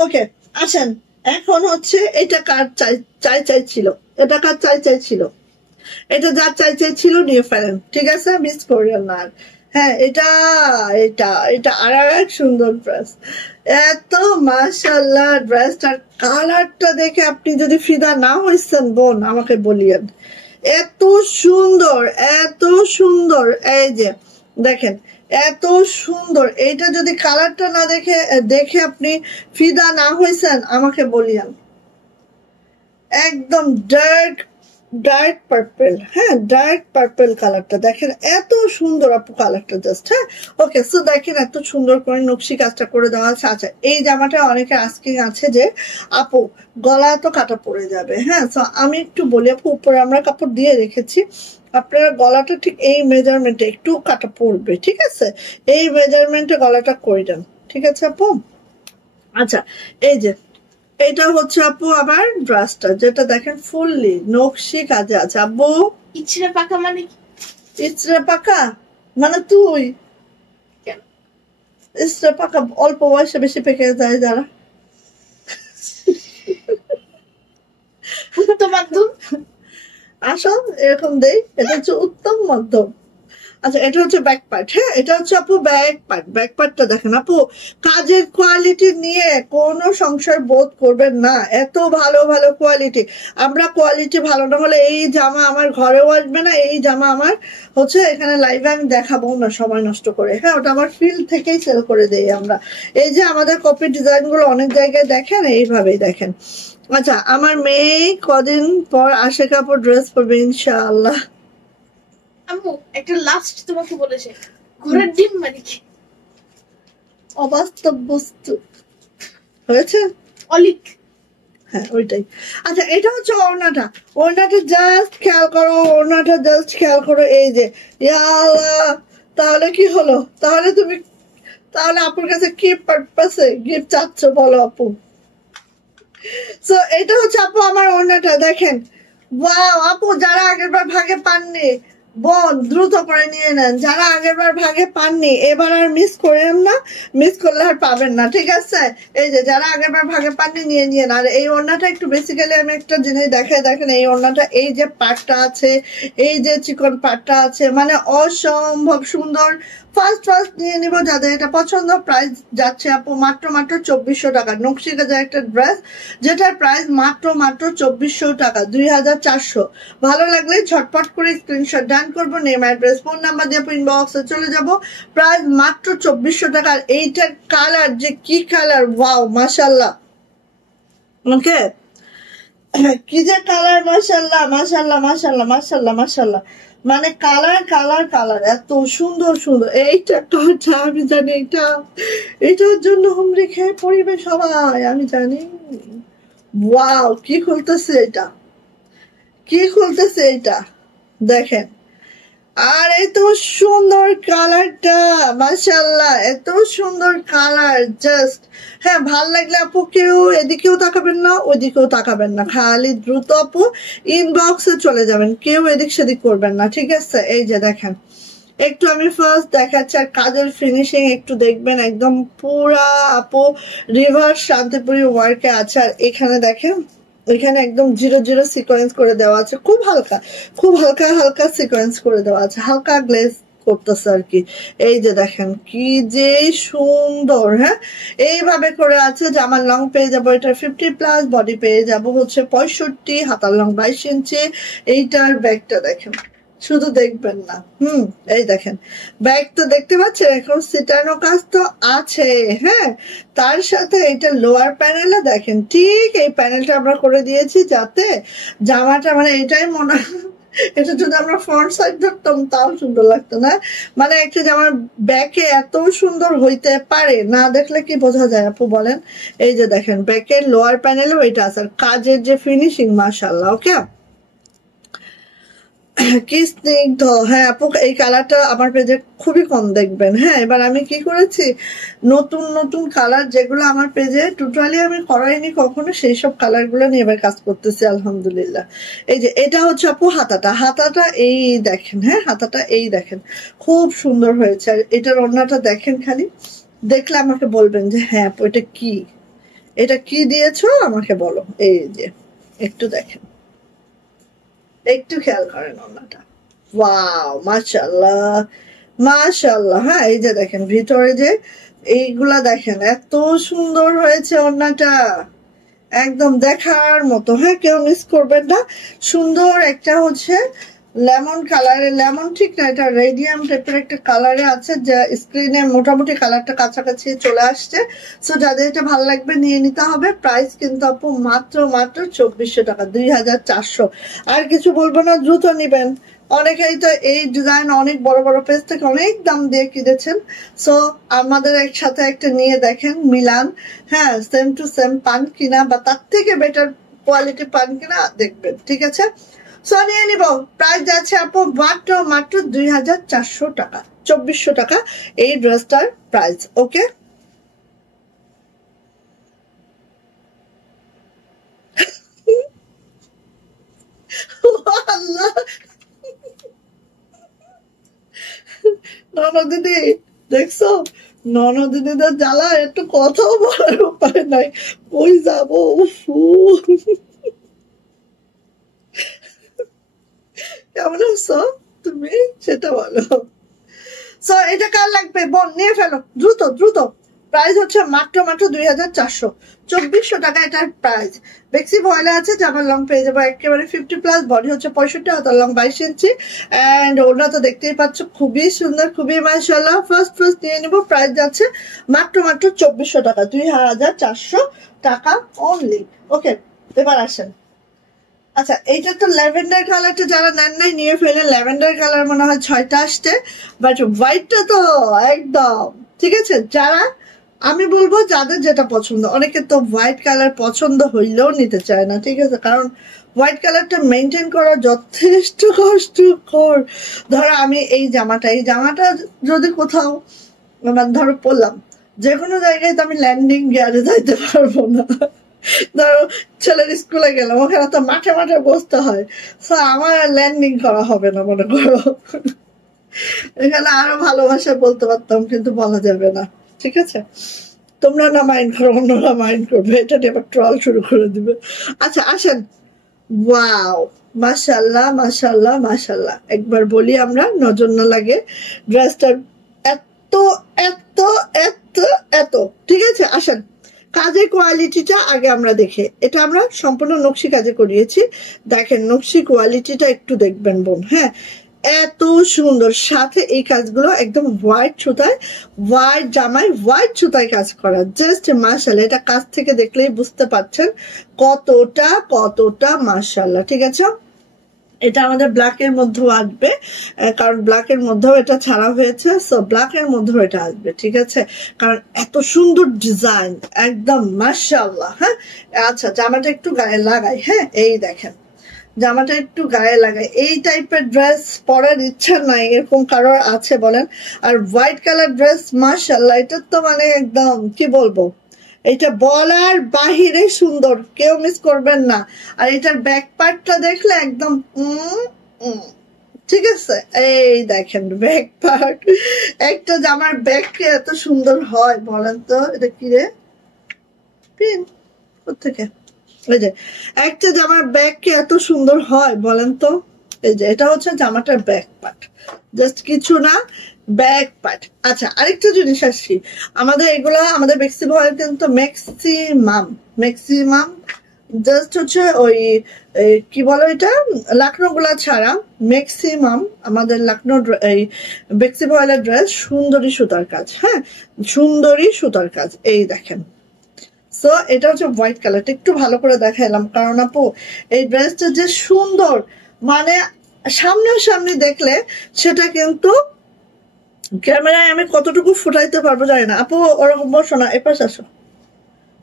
ওকে, আসেন এখন হচ্ছে এটা কার চাই ছিল, এটা কার চাই ছিল, এটা যার চাই ছিল নিয়ে ফেলেন, ঠিক আছে, মিস করিও না। হ্যাঁ, এটা এটা এটা আর এক সুন্দর ড্রেস, এত মাশাআল্লাহ। ড্রেসটার কালারটা দেখে আপনি যদি ফিদা না হইছেন বোন আমাকে বলিয়েন, এত সুন্দর, এত সুন্দর। এই যে দেখেন এত সুন্দর, এইটা যদি কালারটা না দেখে দেখে আপনি ফিদা না হইছেন আমাকে বলিয়েন। একদম ডার্ক ডার্ক পার্পল, হ্যাঁ ডার্ক পার্পল কালারটা দেখেন, এত সুন্দর আপু কালারটা জাস্ট। হ্যাঁ ওকে, সো দেখেন এত সুন্দর করে নকশি কাজটা করে দেওয়া আছে। আচ্ছা, এই জামাটা অনেকে আস্কিং আছে যে আপু গলা তো কাটা পড়ে যাবে। হ্যাঁ, সো আমি একটু বলি আপু, উপরে আমরা কাপড় দিয়ে রেখেছি, আপনার গলাটা ঠিক এই মেজারমেন্টে একটু কাটা পড়বে, ঠিক আছে, এই মেজারমেন্টে গলাটা করে দেন, ঠিক আছে আপু। আচ্ছা, এই যে এটা হচ্ছে আপু আবার ড্রেসটা, যেটা দেখেন ফুললি নকশি কাজে আছে। আব্বু ইচড়ে পাকা মানে কি? ইচড়ে পাকা মানে তুই ইচড়ে পাকা অল্প বয়সে বেশি পেকে যায় যারা। উত্তম মাধ্যম আসল এরকম দেই, এটা হচ্ছে উত্তম মধ্যম। আচ্ছা, এটা হচ্ছে ব্যাক পার্ট। হ্যাঁ, এটা হচ্ছে আপু ব্যাক পার্ট। ব্যাক পার্টটা দেখেন আপু, কাজের কোয়ালিটি নিয়ে কোনো সংশয় বোধ করবেন না, এত ভালো ভালো কোয়ালিটি। আমরা কোয়ালিটি ভালো না হলে এই জামা আমার ঘরেও আসবে না, এই জামা আমার হচ্ছে এখানে লাইভে আমি দেখাবো না সময় নষ্ট করে। হ্যাঁ, ওটা আমার ফিল্ড থেকেই সেল করে দেই আমরা। এই যে আমাদের কপি ডিজাইন গুলো অনেক জায়গায় দেখেন, এইভাবেই দেখেন। আচ্ছা, আমার মেয়ে কদিন পর আশে কাপড় ড্রেস পরবে ইনশাআল্লাহ। আম্মু একটা লাস্ট তোমাকে বলেছে, ঘোড়ার ডিম মানে কি? অবাস্তব বস্তু হয়েছে অলিক। হ্যাঁ ওইটাই। আচ্ছা, এটা হচ্ছে ওড়নাটা, ওড়নাটা জাস্ট খেয়াল করো, ওড়নাটা জাস্ট খেয়াল করো। এই যে ইয়া আল্লাহ, তাহলে কি হলো, তাহলে তুমি তাহলে আপুর কাছে কি পারপাসে গিফট চাচ্ছ বলো আপু। সো এটা হচ্ছে আপু আমার ওড়নাটা দেখেন। ওয়াও আপু, যারা আগের বার ভাগে পাননি বোন দ্রুত করে নিয়ে নেন, যারা আগের বার ভাগে পাননি এবার আর মিস করেন না, মিস করলে আর পাবেন না, ঠিক আছে। এই যে যারা আগের বার ভাগে পাননি নিয়ে নিয়েন। আর এই ওড়নাটা একটু বেসিক্যালি আমি একটা জিনিস দেখাই, দেখেন এই ওড়নাটা, এই যে পাটটা আছে, এই যে চিকন পাটটা আছে, মানে অসম্ভব সুন্দর। ফার্স্ট নিয়ে নিব যাদের এটা পছন্দ। প্রাইস যাচ্ছে আপু মাত্র 2400 টাকা। নকশি কাজা একটা ড্রেস যেটার প্রাইস মাত্র 2400 টাকা, 2400। ভালো লাগলে ঝটপট করে স্ক্রিনশট ডান করবো, নেম অ্যাড্রেস ফোন নাম্বার দিয়ে ইনবক্সে চলে যাব। প্রাইস মাত্র 2400 টাকা। এইটার কালার যে কি কালার, ওয়াও মাশাল্লাহ, ওকে কি যে কালার, মাশাল্লাহ মাশাল্লাহ মাশাল্লাহ মাশাল্লাহ মাশাল্লাহ, মানে কালার কালার কালার এত সুন্দর সুন্দর। এইটা একটা হচ্ছে আমি জানি, এটার জন্য হুমড়ি খেয়ে পড়িবে সবাই আমি জানি। ওয়াও, কি খুলতেছে এটা, কি খুলতেছে এটা দেখেন, আর এত সুন্দর কালারটা, মাশাআল্লাহ এত সুন্দর কালার জাস্ট। হ্যাঁ, ভাল লাগলে আপু কেউ এদিকেও তাকাবেন না ওইদিকেও তাকাবেন না, খালি দ্রুত আপু ইনবক্সে চলে যাবেন, কেউ এদিক সেদিক করবেন না, ঠিক আছে। এই যে দেখেন, একটু আমি ফার্স্ট দেখাচ্ছি, আর কাজের ফিনিশিং একটু দেখবেন, একদম পুরা আপু রিভার্স শান্তিপুরি ওয়ার্কে আছে। আর এখানে দেখেন, এখানে একদম 0 সিকোয়েন্স করে দেওয়া আছে, খুব হালকা হালকা সিকোয়েন্স করে দেওয়া আছে, হালকা গ্লেজ করতেছে আর কি। এই যে দেখেন কি যে সুন্দর। হ্যাঁ, এইভাবে করে আছে। জামার লং পেয়ে যাবো এটা 50+, বডি পেয়ে যাবো হচ্ছে 65, হাতার লং 22 ইঞ্চি। এইটার ব্যাগটা দেখেন, শুধু দেখবেন না, এই দেখেন ব্যাগ তো দেখতে পাচ্ছেন, এখন সিটানো কাজ তো আছে। হ্যাঁ, তার সাথে এটা লোয়ার প্যানেলে দেখেন, ঠিক এই প্যানেলটা আমরা করে দিয়েছি যাতে জামাটা মানে এটাই মনে এটা যদি আমরা ফ্রন্ট সাইড ধরতাম তাও সুন্দর লাগতো না, মানে একটা জামার ব্যাকে এত সুন্দর হইতে পারে, না দেখলে কি বোঝা যায় আপু বলেন। এই যে দেখেন ব্যাকের লোয়ার প্যানেলেও এটা আছে, কাজের যে ফিনিশিং মাশাআল্লাহ। ওকে, কি স্নিগ্ধ। হ্যাঁ আপু, এই কালারটা আমার পেজে খুবই কম দেখবেন। হ্যাঁ, এবার আমি কি করেছি, নতুন নতুন কালার যেগুলো আমার পেজে টোটালি আমি করাইনি কখনো, সেই সব কালার গুলো নিয়ে এবার কাজ করতেছি আলহামদুলিল্লাহ। এই যে এটা হচ্ছে আপু হাতাটা এই দেখেন। হ্যাঁ, হাতাটা এই দেখেন, খুব সুন্দর হয়েছে। আর এটার ওড়নাটা দেখেন, খালি দেখলে আমাকে বলবেন যে হ্যাঁ আপু এটা কি। এটা কি দিয়েছো আমাকে বলো। এই যে একটু দেখেন, একটু খেয়াল করেন ওড়নাটা। ওয়াও, মাশাআল্লাহ মাশাআল্লাহ। হ্যাঁ, এই যে দেখেন ভিতরে যে এইগুলা দেখেন, এত সুন্দর হয়েছে ওড়নাটা, একদম দেখার মতো। হ্যাঁ, কেউ মিস করবেন না। সুন্দর একটা হচ্ছে লেমন কালারে, লেমন ঠিক না, এটা রেডিয়াম টাইপের একটা কালারে আছে, যা স্ক্রিনে মোটামুটি কালারটা কাছাকাছি চলে আসছে। সো যাদের এটা ভালো লাগবে নিয়ে নিতে হবে। প্রাইস কিন্তু আপু মাত্র 2400 টাকা, 2400। আর কিছু বলবো না, দ্রুত নিবেন। অনেকেই তো এই ডিজাইন অনেক বড় বড় পেজ থেকে অনেক দাম দিয়ে কিনেছেন। সো আমাদের একসাথে একটা নিয়ে দেখেন, মিলান। হ্যাঁ, সেম টু সেম পান কিনা বা তার থেকে বেটার কোয়ালিটি পান কিনা দেখবেন, ঠিক আছে? সো নিয়ে নিব। প্রাইস যাচ্ছে আপু মাত্র 2400 টাকা, 2400 টাকা এই ড্রেসটার প্রাইস। ওকে, আল্লাহ ননদিনী, দেখছো ননদিনীদের জ্বালা, একটু কথাও বলার উপায় নাই। ওই যাবো, কেমন আছো তুমি সেটা বলো। সো এটা কার লাগবে বোন, নিয়ে ফেলো দ্রুত দ্রুত। প্রাইস হচ্ছে মাত্র 2400, 2400 টাকা এটার প্রাইস। বেক্সি ভয়েলে আছে, জামার লং পেয়ে যাবো একেবারে 50+, বডি হচ্ছে 65, হাতার লং 22 ইঞ্চি। অ্যান্ড ওটা তো দেখতেই পাচ্ছ, খুবই সুন্দর, খুবই মাশাআল্লাহ। ফার্স্ট নিয়ে নিবো। প্রাইস যাচ্ছে মাত্র 2400 টাকা, 2400 টাকা অনলি। ওকে, এবার আসেন। আচ্ছা, এইটা তো ল্যাভেন্ডার কালারটা যারা নেন নাই নিয়ে ফেলে। ল্যাভেন্ডার কালার মনে হয় 6টা আসছে, বাট হোয়াইটটা তো একদম ঠিক আছে। যারা, আমি বলবো যাদের যেটা পছন্দ, অনেকে তো হোয়াইট কালার পছন্দ হইলেও নিতে চায় না, ঠিক আছে, কারণ হোয়াইট কালারটা মেনটেন করা যথেষ্ট কষ্টকর। ধরো আমি এই জামাটা যদি কোথাও ধরো পরলাম, যে কোনো জায়গায় তো আমি ল্যান্ডিং গিয়ারে যাইতে পারবো না। ধরো ছেলের স্কুলে গেলাম, ওখানে তো মাঠে মাঠে বসতে হয়, তো আমার ল্যান্ডিং করা হবে না মনে করো। এখানে আরো ভালোবাসা বলতে পারতাম, কিন্তু বলা যাবে না, ঠিক আছে? তোমরা না মাইন্ড করো, অন্যরা মাইন্ড করবে, এটা নিয়ে আবার ট্রল শুরু করে দিবে। আচ্ছা আসেন। ওয়াও, মাশাআল্লাহ মাশাআল্লাহ মাশাআল্লাহ। একবার বলি আমরা, নজর না লাগে, ড্রেসটার এত এত এত এত, ঠিক আছে? আসেন, কাজের কোয়ালিটিটা আগে আমরা দেখে, এটা আমরা সম্পূর্ণ নকশি কাজে করিয়েছি। দেখেন নকশি কোয়ালিটিটা একটু দেখবেন বোন। হ্যাঁ, এত সুন্দর, সাথে এই কাজগুলো একদম হোয়াইট সুতায়, হোয়াইট জামায় হোয়াইট সুতায় কাজ করা, জাস্ট মাশাআল্লাহ। এটা কাছ থেকে দেখলেই বুঝতে পারছেন কতটা কতটা মাশাআল্লাহ, ঠিক আছে? এটা আমাদের ব্ল্যাকের মধ্যেও আসবে, কারণ ব্ল্যাকের মধ্যেও এটা ছাড়া হয়েছে, সো ব্ল্যাকের মধ্যেও এটা আসবে, ঠিক আছে? কারণ এত সুন্দর ডিজাইন, একদম মাশাআল্লাহ। হ্যাঁ, আচ্ছা জামাটা একটু গায়ে লাগাই। হ্যাঁ, এই দেখেন জামাটা একটু গায়ে লাগাই। এই টাইপের ড্রেস পরার ইচ্ছা নাই এরকম কারোর আছে বলেন? আর হোয়াইট কালার ড্রেস মাশাআল্লাহ, এটা তো মানে একদম কি বলবো, এটা বলার বাহিরে সুন্দর, কেউ মিস করবেন না। আর এটার ব্যাক পার্টটা দেখলে একদম ঠিক আছে। এই দেখেন ব্যাক পার্ট, একটা জামার ব্যাক এত সুন্দর হয় বলেন তো? এটা কি রে পিন কোথেকে? এই যে একটা জামার ব্যাক কে এত সুন্দর হয় বলেন তো? এই যে এটা হচ্ছে জামাটার ব্যাক পার্ট, জাস্ট কিছু না, ব্যাক পার্ট। আচ্ছা আরেকটা জিনিস আসছি, আমাদের এগুলা আমাদের বেক্সি ভয়েল কিন্তু ম্যাক্সিমাম জাস্ট হচ্ছে ওই কি বলো এটা, লাকনো গুলা ছাড়া ম্যাক্সিমাম আমাদের লাকনো এই বেক্সি ভয়েলের ড্রেস সুন্দরী সুতার কাজ। হ্যাঁ, সুন্দরী সুতার কাজ। এই দেখেন, সো এটা হচ্ছে হোয়াইট কালারটা, একটু ভালো করে দেখাইলাম কারণ আপু এই ড্রেসটা যে সুন্দর, মানে সামনাসামনি দেখলে সেটা কিন্তু ক্যামেরায় আমি কতটুকু ফুটাইতে পারবো জানি না। আপু ওরকম বসো না, এপাশ আসো,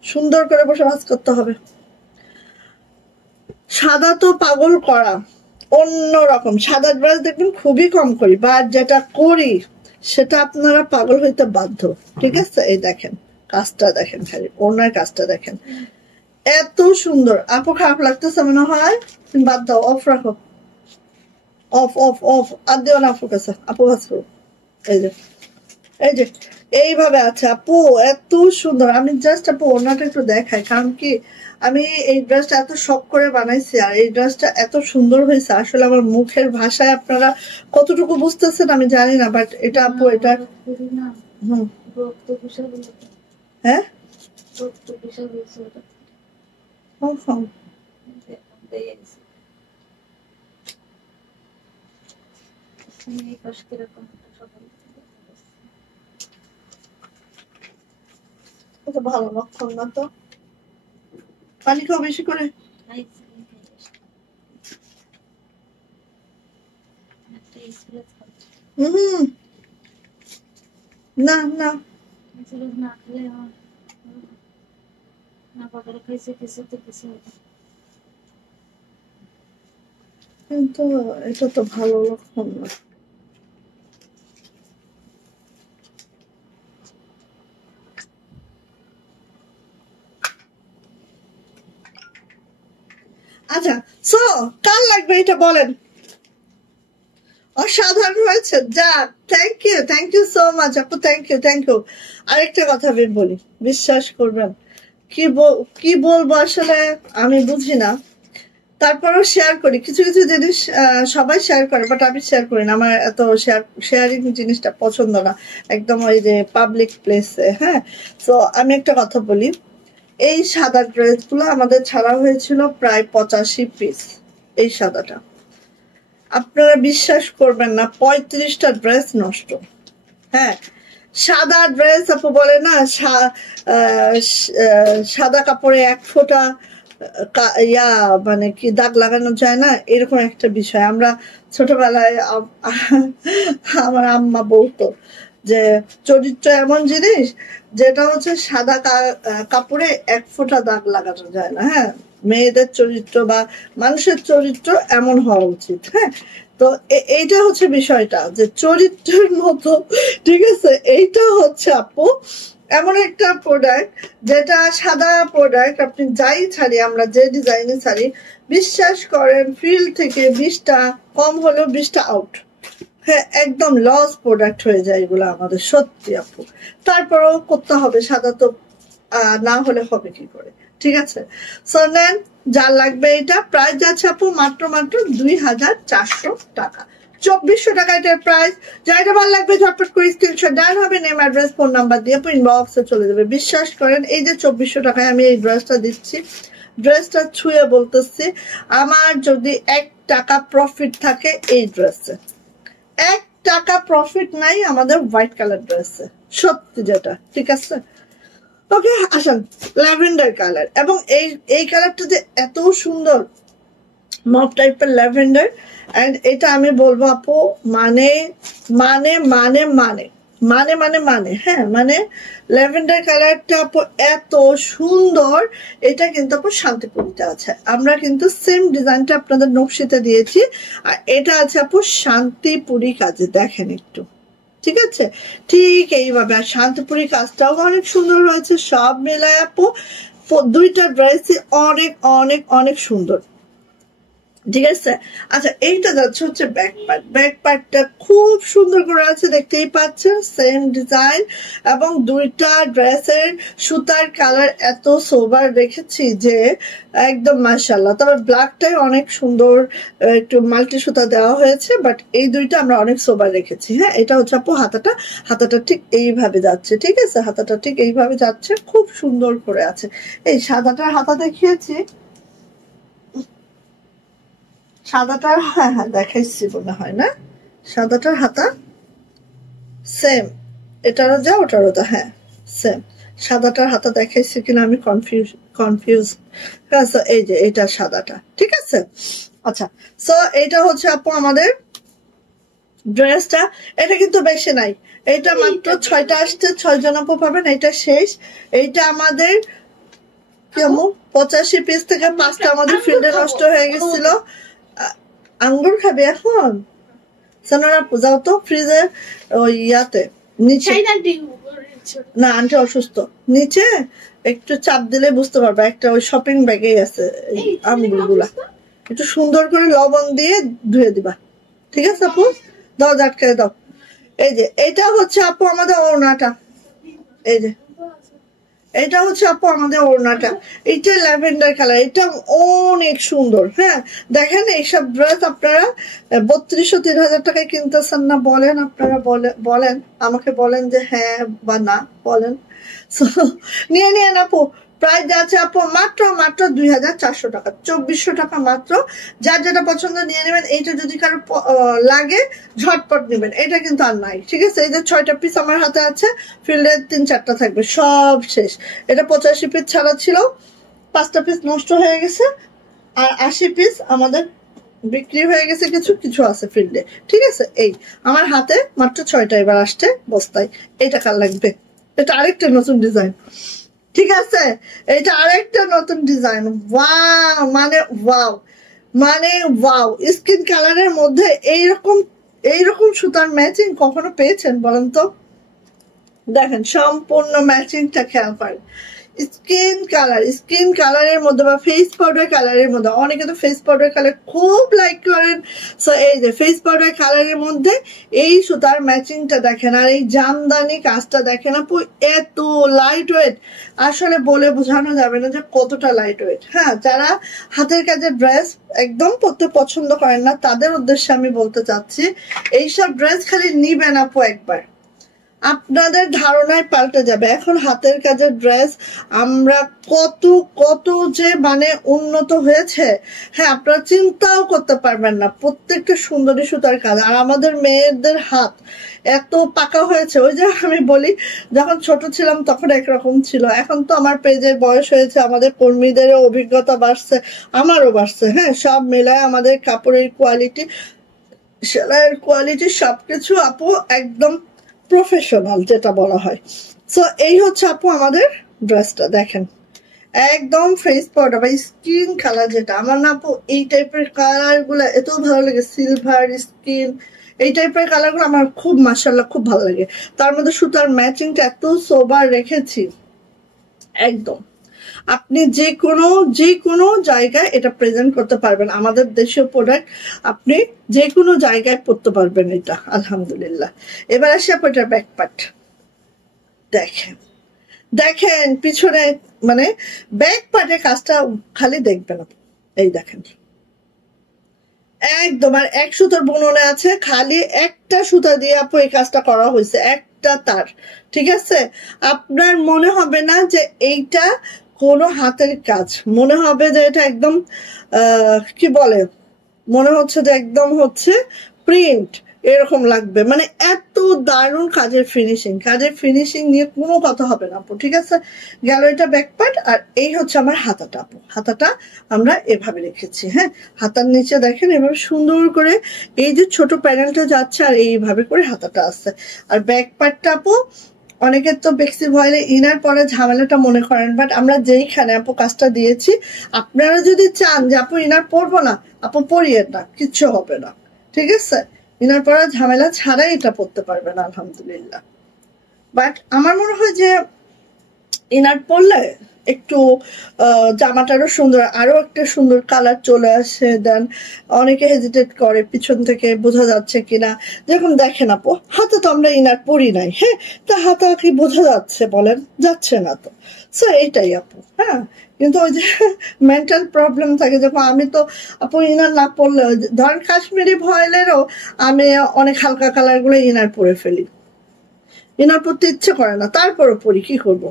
সুন্দর করে বসে কাজ করতে হবে। সাদা তো পাগল করা, অন্যরকম সাদা ড্রেস দেখবেন খুবই কম করি, বা যেটা করি সেটা আপনারা পাগল হইতে বাধ্য, ঠিক আছে? এই দেখেন কাজটা দেখেন, খালি ওনার কাজটা দেখেন, এত সুন্দর। আপু খারাপ লাগতেছে মনে হয়, বাদ দাও, অফ রাখো, অফ অফ অফ, আর দিও না আপুর কাছে, আপু ভাস করো। এই যে এই যে এইভাবে আছে আপু, এত সুন্দর। আমি জাস্ট আপু ওনাটা একটু দেখাই, কারণ কি আমি এই ড্রেসটা এত শখ করে বানাইছি, আর এই ড্রেসটা এত সুন্দর হয়েছে। আসলে আমার মুখের ভাষায় আপনারা কতটুকু বুঝতেছেন আমি জানি না, বাট এটা আপু এটা হুম হ্যাঁ ভালো লক্ষণ না তো। পানি খাও বেশি করে। হম না না কিন্তু এটা তো ভালো লক্ষণ না। আচ্ছা, সো কার লাগবে এটা বলেন। অসাধারণ হয়েছে, যা থ্যাংক ইউ সো মাচ আপু, থ্যাংক ইউ। আরেকটা কথা আমি বলি, বিশ্বাস করবেন কি বলবো আসলে আমি বুঝি না, তারপরেও শেয়ার করি। কিছু কিছু জিনিস সবাই শেয়ার করে, বাট আমি শেয়ার করি না। আমার এত শেয়ারিং জিনিসটা পছন্দ না, একদম ওই যে পাবলিক প্লেসে। হ্যাঁ, তো আমি একটা কথা বলি, এই সাদা ড্রেসগুলো আমাদের ছাড়া হয়েছিল প্রায় 85 পিস। এই সাদাটা আপনারা বিশ্বাস করবেন না, 35টা ড্রেস নষ্ট। হ্যাঁ, সাদা ড্রেস আপু বলে না, সাদা কাপড়ে 1 ফোঁটা মানে কি দাগ লাগানো যায় না, এরকম একটা বিষয়। আমরা ছোটবেলায় আমার আম্মা বলতো যে চরিত্র এমন জিনিস যেটা হচ্ছে সাদা কাপড়ে 1 ফোঁটা দাগ লাগানো যায় না। হ্যাঁ, মেয়েদের চরিত্র বা মানুষের চরিত্র এমন হওয়া উচিত। হ্যাঁ, তো এইটা হচ্ছে বিষয়টা, যে চরিত্রের মতো, ঠিক আছে। এইটা হচ্ছে আপু এমন একটা প্রোডাক্ট, যেটা সাদা প্রোডাক্ট, আপনি যাই ছাড়ি, আমরা যে ডিজাইনে ছাড়ি, বিশ্বাস করেন ফিল থেকে 20টা কম হলেও 20টা আউট। হ্যাঁ, একদম লস প্রোডাক্ট হয়ে যায় এগুলো আমাদের, সত্যি আপু। তারপরেও করতে হবে, সাদা তো না হলে হবে কি করে, ঠিক আছে। সো নেন, যার লাগবে এটা প্রাইস যাচ্ছে আপু মাত্র 2400 টাকা, 2400 টাকা এটার প্রাইস। যাইটা ভালো লাগবে ঝটপট করে স্ক্রিনশট দেন হবে, নেম অ্যাড্রেস ফোন নাম্বার দিয়ে ইনবক্সে চলে যাবে। বিশ্বাস করেন এই যে 2400 টাকায় আমি এই ড্রেসটা দিচ্ছি, ড্রেসটা ছুঁয়ে বলতেছি, আমার যদি 1 টাকা প্রফিট থাকে এই ড্রেসে, 1 টাকা প্রফিট নাই আমাদের হোয়াইট কালার ড্রেসে, সত্যি যেটা, ঠিক আছে। ওকে, আসেন ল্যাভেন্ডার কালার, এবং এই কালারটা যে এত সুন্দর, মফ টাইপের ল্যাভেন্ডার। এন্ড এটা আমি বলবো আপু, মানে মানে মানে মানে মানে মানে মানে হ্যাঁ, মানে ল্যাভেন্ডার কালারটা আপু এত সুন্দর। এটা কিন্তু আপু শান্তিপুরিতে আছে, আমরা কিন্তু সেম ডিজাইনটা আপনাদের নকশিতে দিয়েছি, আর এটা আছে আপু শান্তিপুরি কাজে, দেখেন একটু, ঠিক আছে। ঠিক এইভাবে, আর শান্তিপুরি কাজটাও অনেক সুন্দর হয়েছে। সব মিলায় আপু দুইটা ড্রেসই অনেক অনেক অনেক সুন্দর, ঠিক আছে। আচ্ছা, এইটা যাচ্ছে হচ্ছে ব্যাক পার্টটা খুব সুন্দর করে আছে, দেখতেই পাচ্ছেন সেম ডিজাইন, এবং দুইটা ড্রেসের সুতার কালার এত সোবার রেখেছি যে একদম মাশাআল্লাহ। তবে ব্ল্যাকটাই অনেক সুন্দর, একটু মাল্টি সুতা দেওয়া হয়েছে, বাট এই দুইটা আমরা অনেক সোবার রেখেছি। হ্যাঁ, এটা হচ্ছে আপু হাতাটা ঠিক এইভাবে যাচ্ছে, ঠিক আছে, হাতাটা ঠিক এইভাবে যাচ্ছে, খুব সুন্দর করে আছে। এই সাদাটার হাতা দেখিয়েছি, সাদাটার, হ্যাঁ হ্যাঁ দেখাইছি মনে হয় না, সাদাটার হাতা সেম, এটারও যা ওটারও তা, হ্যাঁ সেম। সাদাটার হাতা দেখাইছি কিনা আমি কনফিউজ। এই যে এটা সাদাটা, ঠিক আছে। আচ্ছা, সো এটা হচ্ছে আপু আমাদের ড্রেসটা। এটা কিন্তু বেশি নাই, এটা মাত্র 6টা আসছে, 6 জন আপু পাবেন, এটা শেষ। এইটা আমাদের কেমন 85 পিস থেকে 5টা আমাদের ফিল্ডে নষ্ট হয়ে গেছিল। আঙ্গুর খাবি এখন? সানারা যাও তো ফ্রিজে, ওই ইয়াতে নিচে, না আন্টি অসুস্থ, নিচে একটু চাপ দিলে বুঝতে পারবে, একটা ওই শপিং ব্যাগে আছে আঙ্গুর গুলা, একটু সুন্দর করে লবণ দিয়ে ধুয়ে দিবা, ঠিক আছে আপু। দাও আটকে দাও। এই যে এটা হচ্ছে আপু আমাদের ওড়নাটা, এই যে এটা হচ্ছে আপু আমাদের ওড়নাটা, এটা ল্যাভেন্ডার কালার, এটা অনেক সুন্দর। হ্যাঁ দেখেন এইসব ড্রেস আপনারা 3200-3000 টাকায় কিনতেছেন না? বলেন আপনারা, বলেন আমাকে, বলেন যে হ্যাঁ বা না বলেন। নিয়ে নিয়ে আপু, প্রাইস যাচ্ছে আপু মাত্র 2400 টাকা, 2400 টাকা মাত্র। যার যেটা পছন্দ নিয়ে নেবেন। এইটা যদি কারো লাগে ঝটপট নেবেন, এটা কিন্তু আর নাই। ঠিক আছে, এই যে 6টা পিস আমার হাতে আছে, ফিল্ডে 3-4টা থাকবে, সব শেষ। এটা 85 পিস ছাড়া ছিল, 5টা পিস নষ্ট হয়ে গেছে, আর 80 পিস আমাদের বিক্রি হয়ে গেছে, কিছু কিছু আছে ফিল্ডে। ঠিক আছে, এই আমার হাতে মাত্র 6টা এবার আসছে বস্তায়। এইটা কার লাগবে? এটা আরেকটা নতুন ডিজাইন। ঠিক আছে, এটা আরেকটা নতুন ডিজাইন। ওয়াও মানে ওয়াও মানে ওয়াও, স্কিন কালারের মধ্যে এইরকম সুতার ম্যাচিং কখনো পেয়েছেন বলেন তো? দেখেন সম্পূর্ণ ম্যাচিংটা খেয়াল করেন। স্কিন কালারের মধ্যে বা ফেস পাউডার কালারের মধ্যে, অনেকে তো ফেস পাউডার কালার খুব লাইক করেন। সো এই যে ফেস পাউডার কালারের মধ্যে এই সুতার ম্যাচিংটা দেখেন, আর এই জামদানি কাজটা দেখেন আপু, এত লাইট ওয়েট, আসলে বলে বোঝানো যাবে না যে কতটা লাইট ওয়েট। হ্যাঁ, যারা হাতের কাজের ড্রেস একদম পরতে পছন্দ করেন না, তাদের উদ্দেশ্যে আমি বলতে চাচ্ছি, এইসব ড্রেস খালি নিবেন আপু একবার, আপনাদের ধারণায় পাল্টে যাবে। এখন হাতের কাজের ড্রেস আমরা কত কত যে মানে উন্নত হয়েছে, হ্যাঁ আপনারা চিন্তাও করতে পারবেন না। প্রত্যেকটা সুন্দরী সুতার কাজ, আর আমাদের মেয়েদের হাত এত পাকা হয়েছে। ওই যে আমি বলি, যখন ছোট ছিলাম তখন একরকম ছিল, এখন তো আমার পেজের বয়স হয়েছে, আমাদের কর্মীদেরও অভিজ্ঞতা বাড়ছে, আমারও বাড়ছে। হ্যাঁ, সব মেলায় আমাদের কাপড়ের কোয়ালিটি, সেলাইয়ের কোয়ালিটি, সবকিছু আপু একদম প্রফেশনাল যেটা বলা হয়। সো এই হচ্ছে আপু আমাদের ড্রেসটা, দেখেন একদম ফেস পাউডার বা স্কিন কালার, যেটা আমার না আপু এই টাইপের কালার গুলো এত ভালো লাগে, সিলভার স্কিন এই টাইপের কালার গুলো আমার খুব মাশাআল্লাহ খুব ভালো লাগে। তার মধ্যে সুতার ম্যাচিংটা এত সোবার রেখেছি, একদম আপনি যে কোনো জায়গায় এটা প্রেজেন্ট করতে পারবেন। আমাদের দেশীয় প্রোডাক্ট আপনি যে কোনো জায়গায় পড়তে পারবেন এটা, আলহামদুলিল্লাহ। এবার আসি আপু এটার ব্যাক পার্ট, দেখেন পিছনে মানে ব্যাক পার্টের কাজটা খালি দেখবেন আপু, এই দেখেন একদম। আর এক সুতার বুননে আছে, খালি একটা সুতা দিয়ে আপু এই কাজটা করা হয়েছে, একটা তার। ঠিক আছে, আপনার মনে হবে না যে এইটা কোনো হাতের কাজ, মনে হবে যে এটা একদম কি বলে, মনে হচ্ছে যে একদম হচ্ছে প্রিন্ট, এরকম লাগবে। মানে এত দারুণ কাজের ফিনিশিং নিয়ে কোনো কথা হবে না আপু। ঠিক আছে, গেল এটা ব্যাক পার্ট। আর এই হচ্ছে আমার হাতাটা আপু, হাতাটা আমরা এভাবে রেখেছি। হ্যাঁ, হাতার নিচে দেখেন এভাবে সুন্দর করে এই যে ছোট প্যানেলটা যাচ্ছে, আর এইভাবে করে হাতাটা আছে। আর ব্যাক পার্টটা আপু অনেকের তো বেক্সি ভয়েলে ইনার পরে ঝামেলাটা মনে করেন, বাট আমরা যেইখানে আপু কাজটা দিয়েছি, আপনারা যদি চান যে আপু ইনার পরবো না, আপু পরিয়ে না, কিচ্ছু হবে না। ঠিক আছে, ইনার পরা ঝামেলা ছাড়াই এটা পরতে পারবেন আলহামদুলিল্লাহ। বাট আমার মনে হয় যে ইনার পরলে একটু জামাটারও সুন্দর, আরো একটা সুন্দর কালার চলে আসে। দেন অনেকে হেজিটেট করে পিছন থেকে বোঝা যাচ্ছে কিনা, যখন দেখেন আপু হাতে তো আমরা ইনার পরি নাই, হ্যাঁ তা হাতা কি বোঝা যাচ্ছে বলেন? যাচ্ছে না তো। সো এইটাই আপু। হ্যাঁ, কিন্তু ওই যে মেন্টাল প্রবলেম থাকে, যখন আমি তো আপু ইনার না পরলে, ধরেন কাশ্মীরি ভয়েলেরও আমি অনেক হালকা কালার গুলো ইনার পরে ফেলি, ইনার পরতে ইচ্ছে করে না, তারপরও পরি, কি করবো।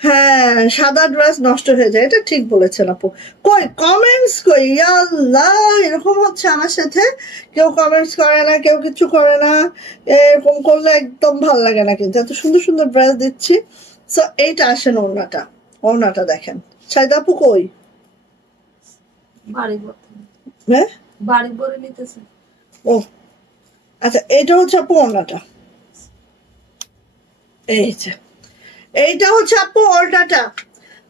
হ্যাঁ, সাদা ড্রেস নষ্ট হয়ে যায়, এটা ঠিক বলেছেন আপু। কই কমেন্টস কই, আল্লাহ এরকম হচ্ছে আমার সাথে, কেউ কমেন্টস করে না, কেউ কিছু করে না। এরকম করলে একদম ভাল লাগে না, কিন্তু এত সুন্দর সুন্দর ড্রেস দিচ্ছি। সো এইটা আসেন ওড়নাটা দেখেন। সাইদা আপু কই? হ্যাঁ, ও আচ্ছা, এইটা হচ্ছে আপু ওড়নাটা, এইটা হচ্ছে আপু ওড়নাটা।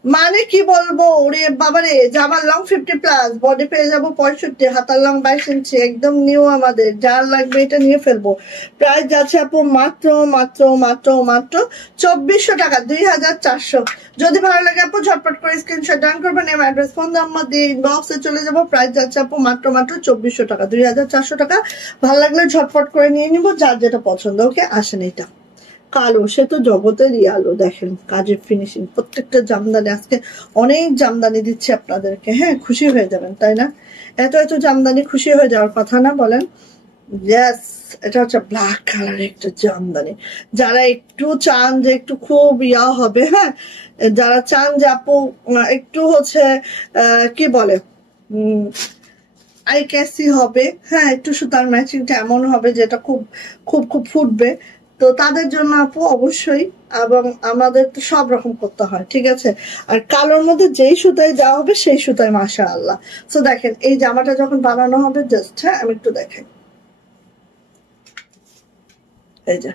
মানে কি বলবো, ওরে বাবারে, জামার লং 50+, বডি পেয়ে যাবো 65, হাতার লং 22 ইঞ্চি, একদম নিউ আমাদের। যার লাগবে এটা নিয়ে ফেলবো। প্রাইস যাচ্ছে আপু মাত্র 2400 টাকা, 2400। যদি ভালো লাগে আপু ঝটপট করে স্ক্রিনশট ডান করবেন, নেম অ্যাড্রেস ফোন নাম্বার দিয়ে ইনবক্সে চলে যাবো। প্রাইস যাচ্ছে আপু মাত্র 2400 টাকা, 2400 টাকা। ভালো লাগলে ঝটপট করে নিয়ে নিবো, যার যেটা পছন্দ। ওকে, আসেন এটা কালো সে তো জগতেরই আলো। দেখেন কাজের ফিনিশিং, প্রত্যেকটা জামদানি আজকে অনেক জামদানি দিচ্ছে আপনাদেরকে, হ্যাঁ খুশি হয়ে যাবেন তাই না? এত এত জামদানি খুশি হয়ে যাওয়ার কথা না বলেন? ইয়েস, এটা হচ্ছে ব্ল্যাক কালারের একটা জামদানি। যারা একটু চান যে একটু খুব ইয়া হবে, হ্যাঁ যারা চান যে আপু একটু হচ্ছে কি বলে আই ক্যাসি হবে, হ্যাঁ একটু সুতার ম্যাচিংটা এমন হবে যেটা খুব খুব খুব ফুটবে, তো তাদের জন্য আপু অবশ্যই। এবং আমাদের তো সব রকম করতে হয়, ঠিক আছে? আর কালোর মধ্যে যেই সুতায় দেওয়া হবে সেই সুতায় মাশাআল্লাহ। সো দেখেন এই জামাটা যখন বানানো হবে জাস্ট, হ্যাঁ আমি একটু দেখাই, এই যে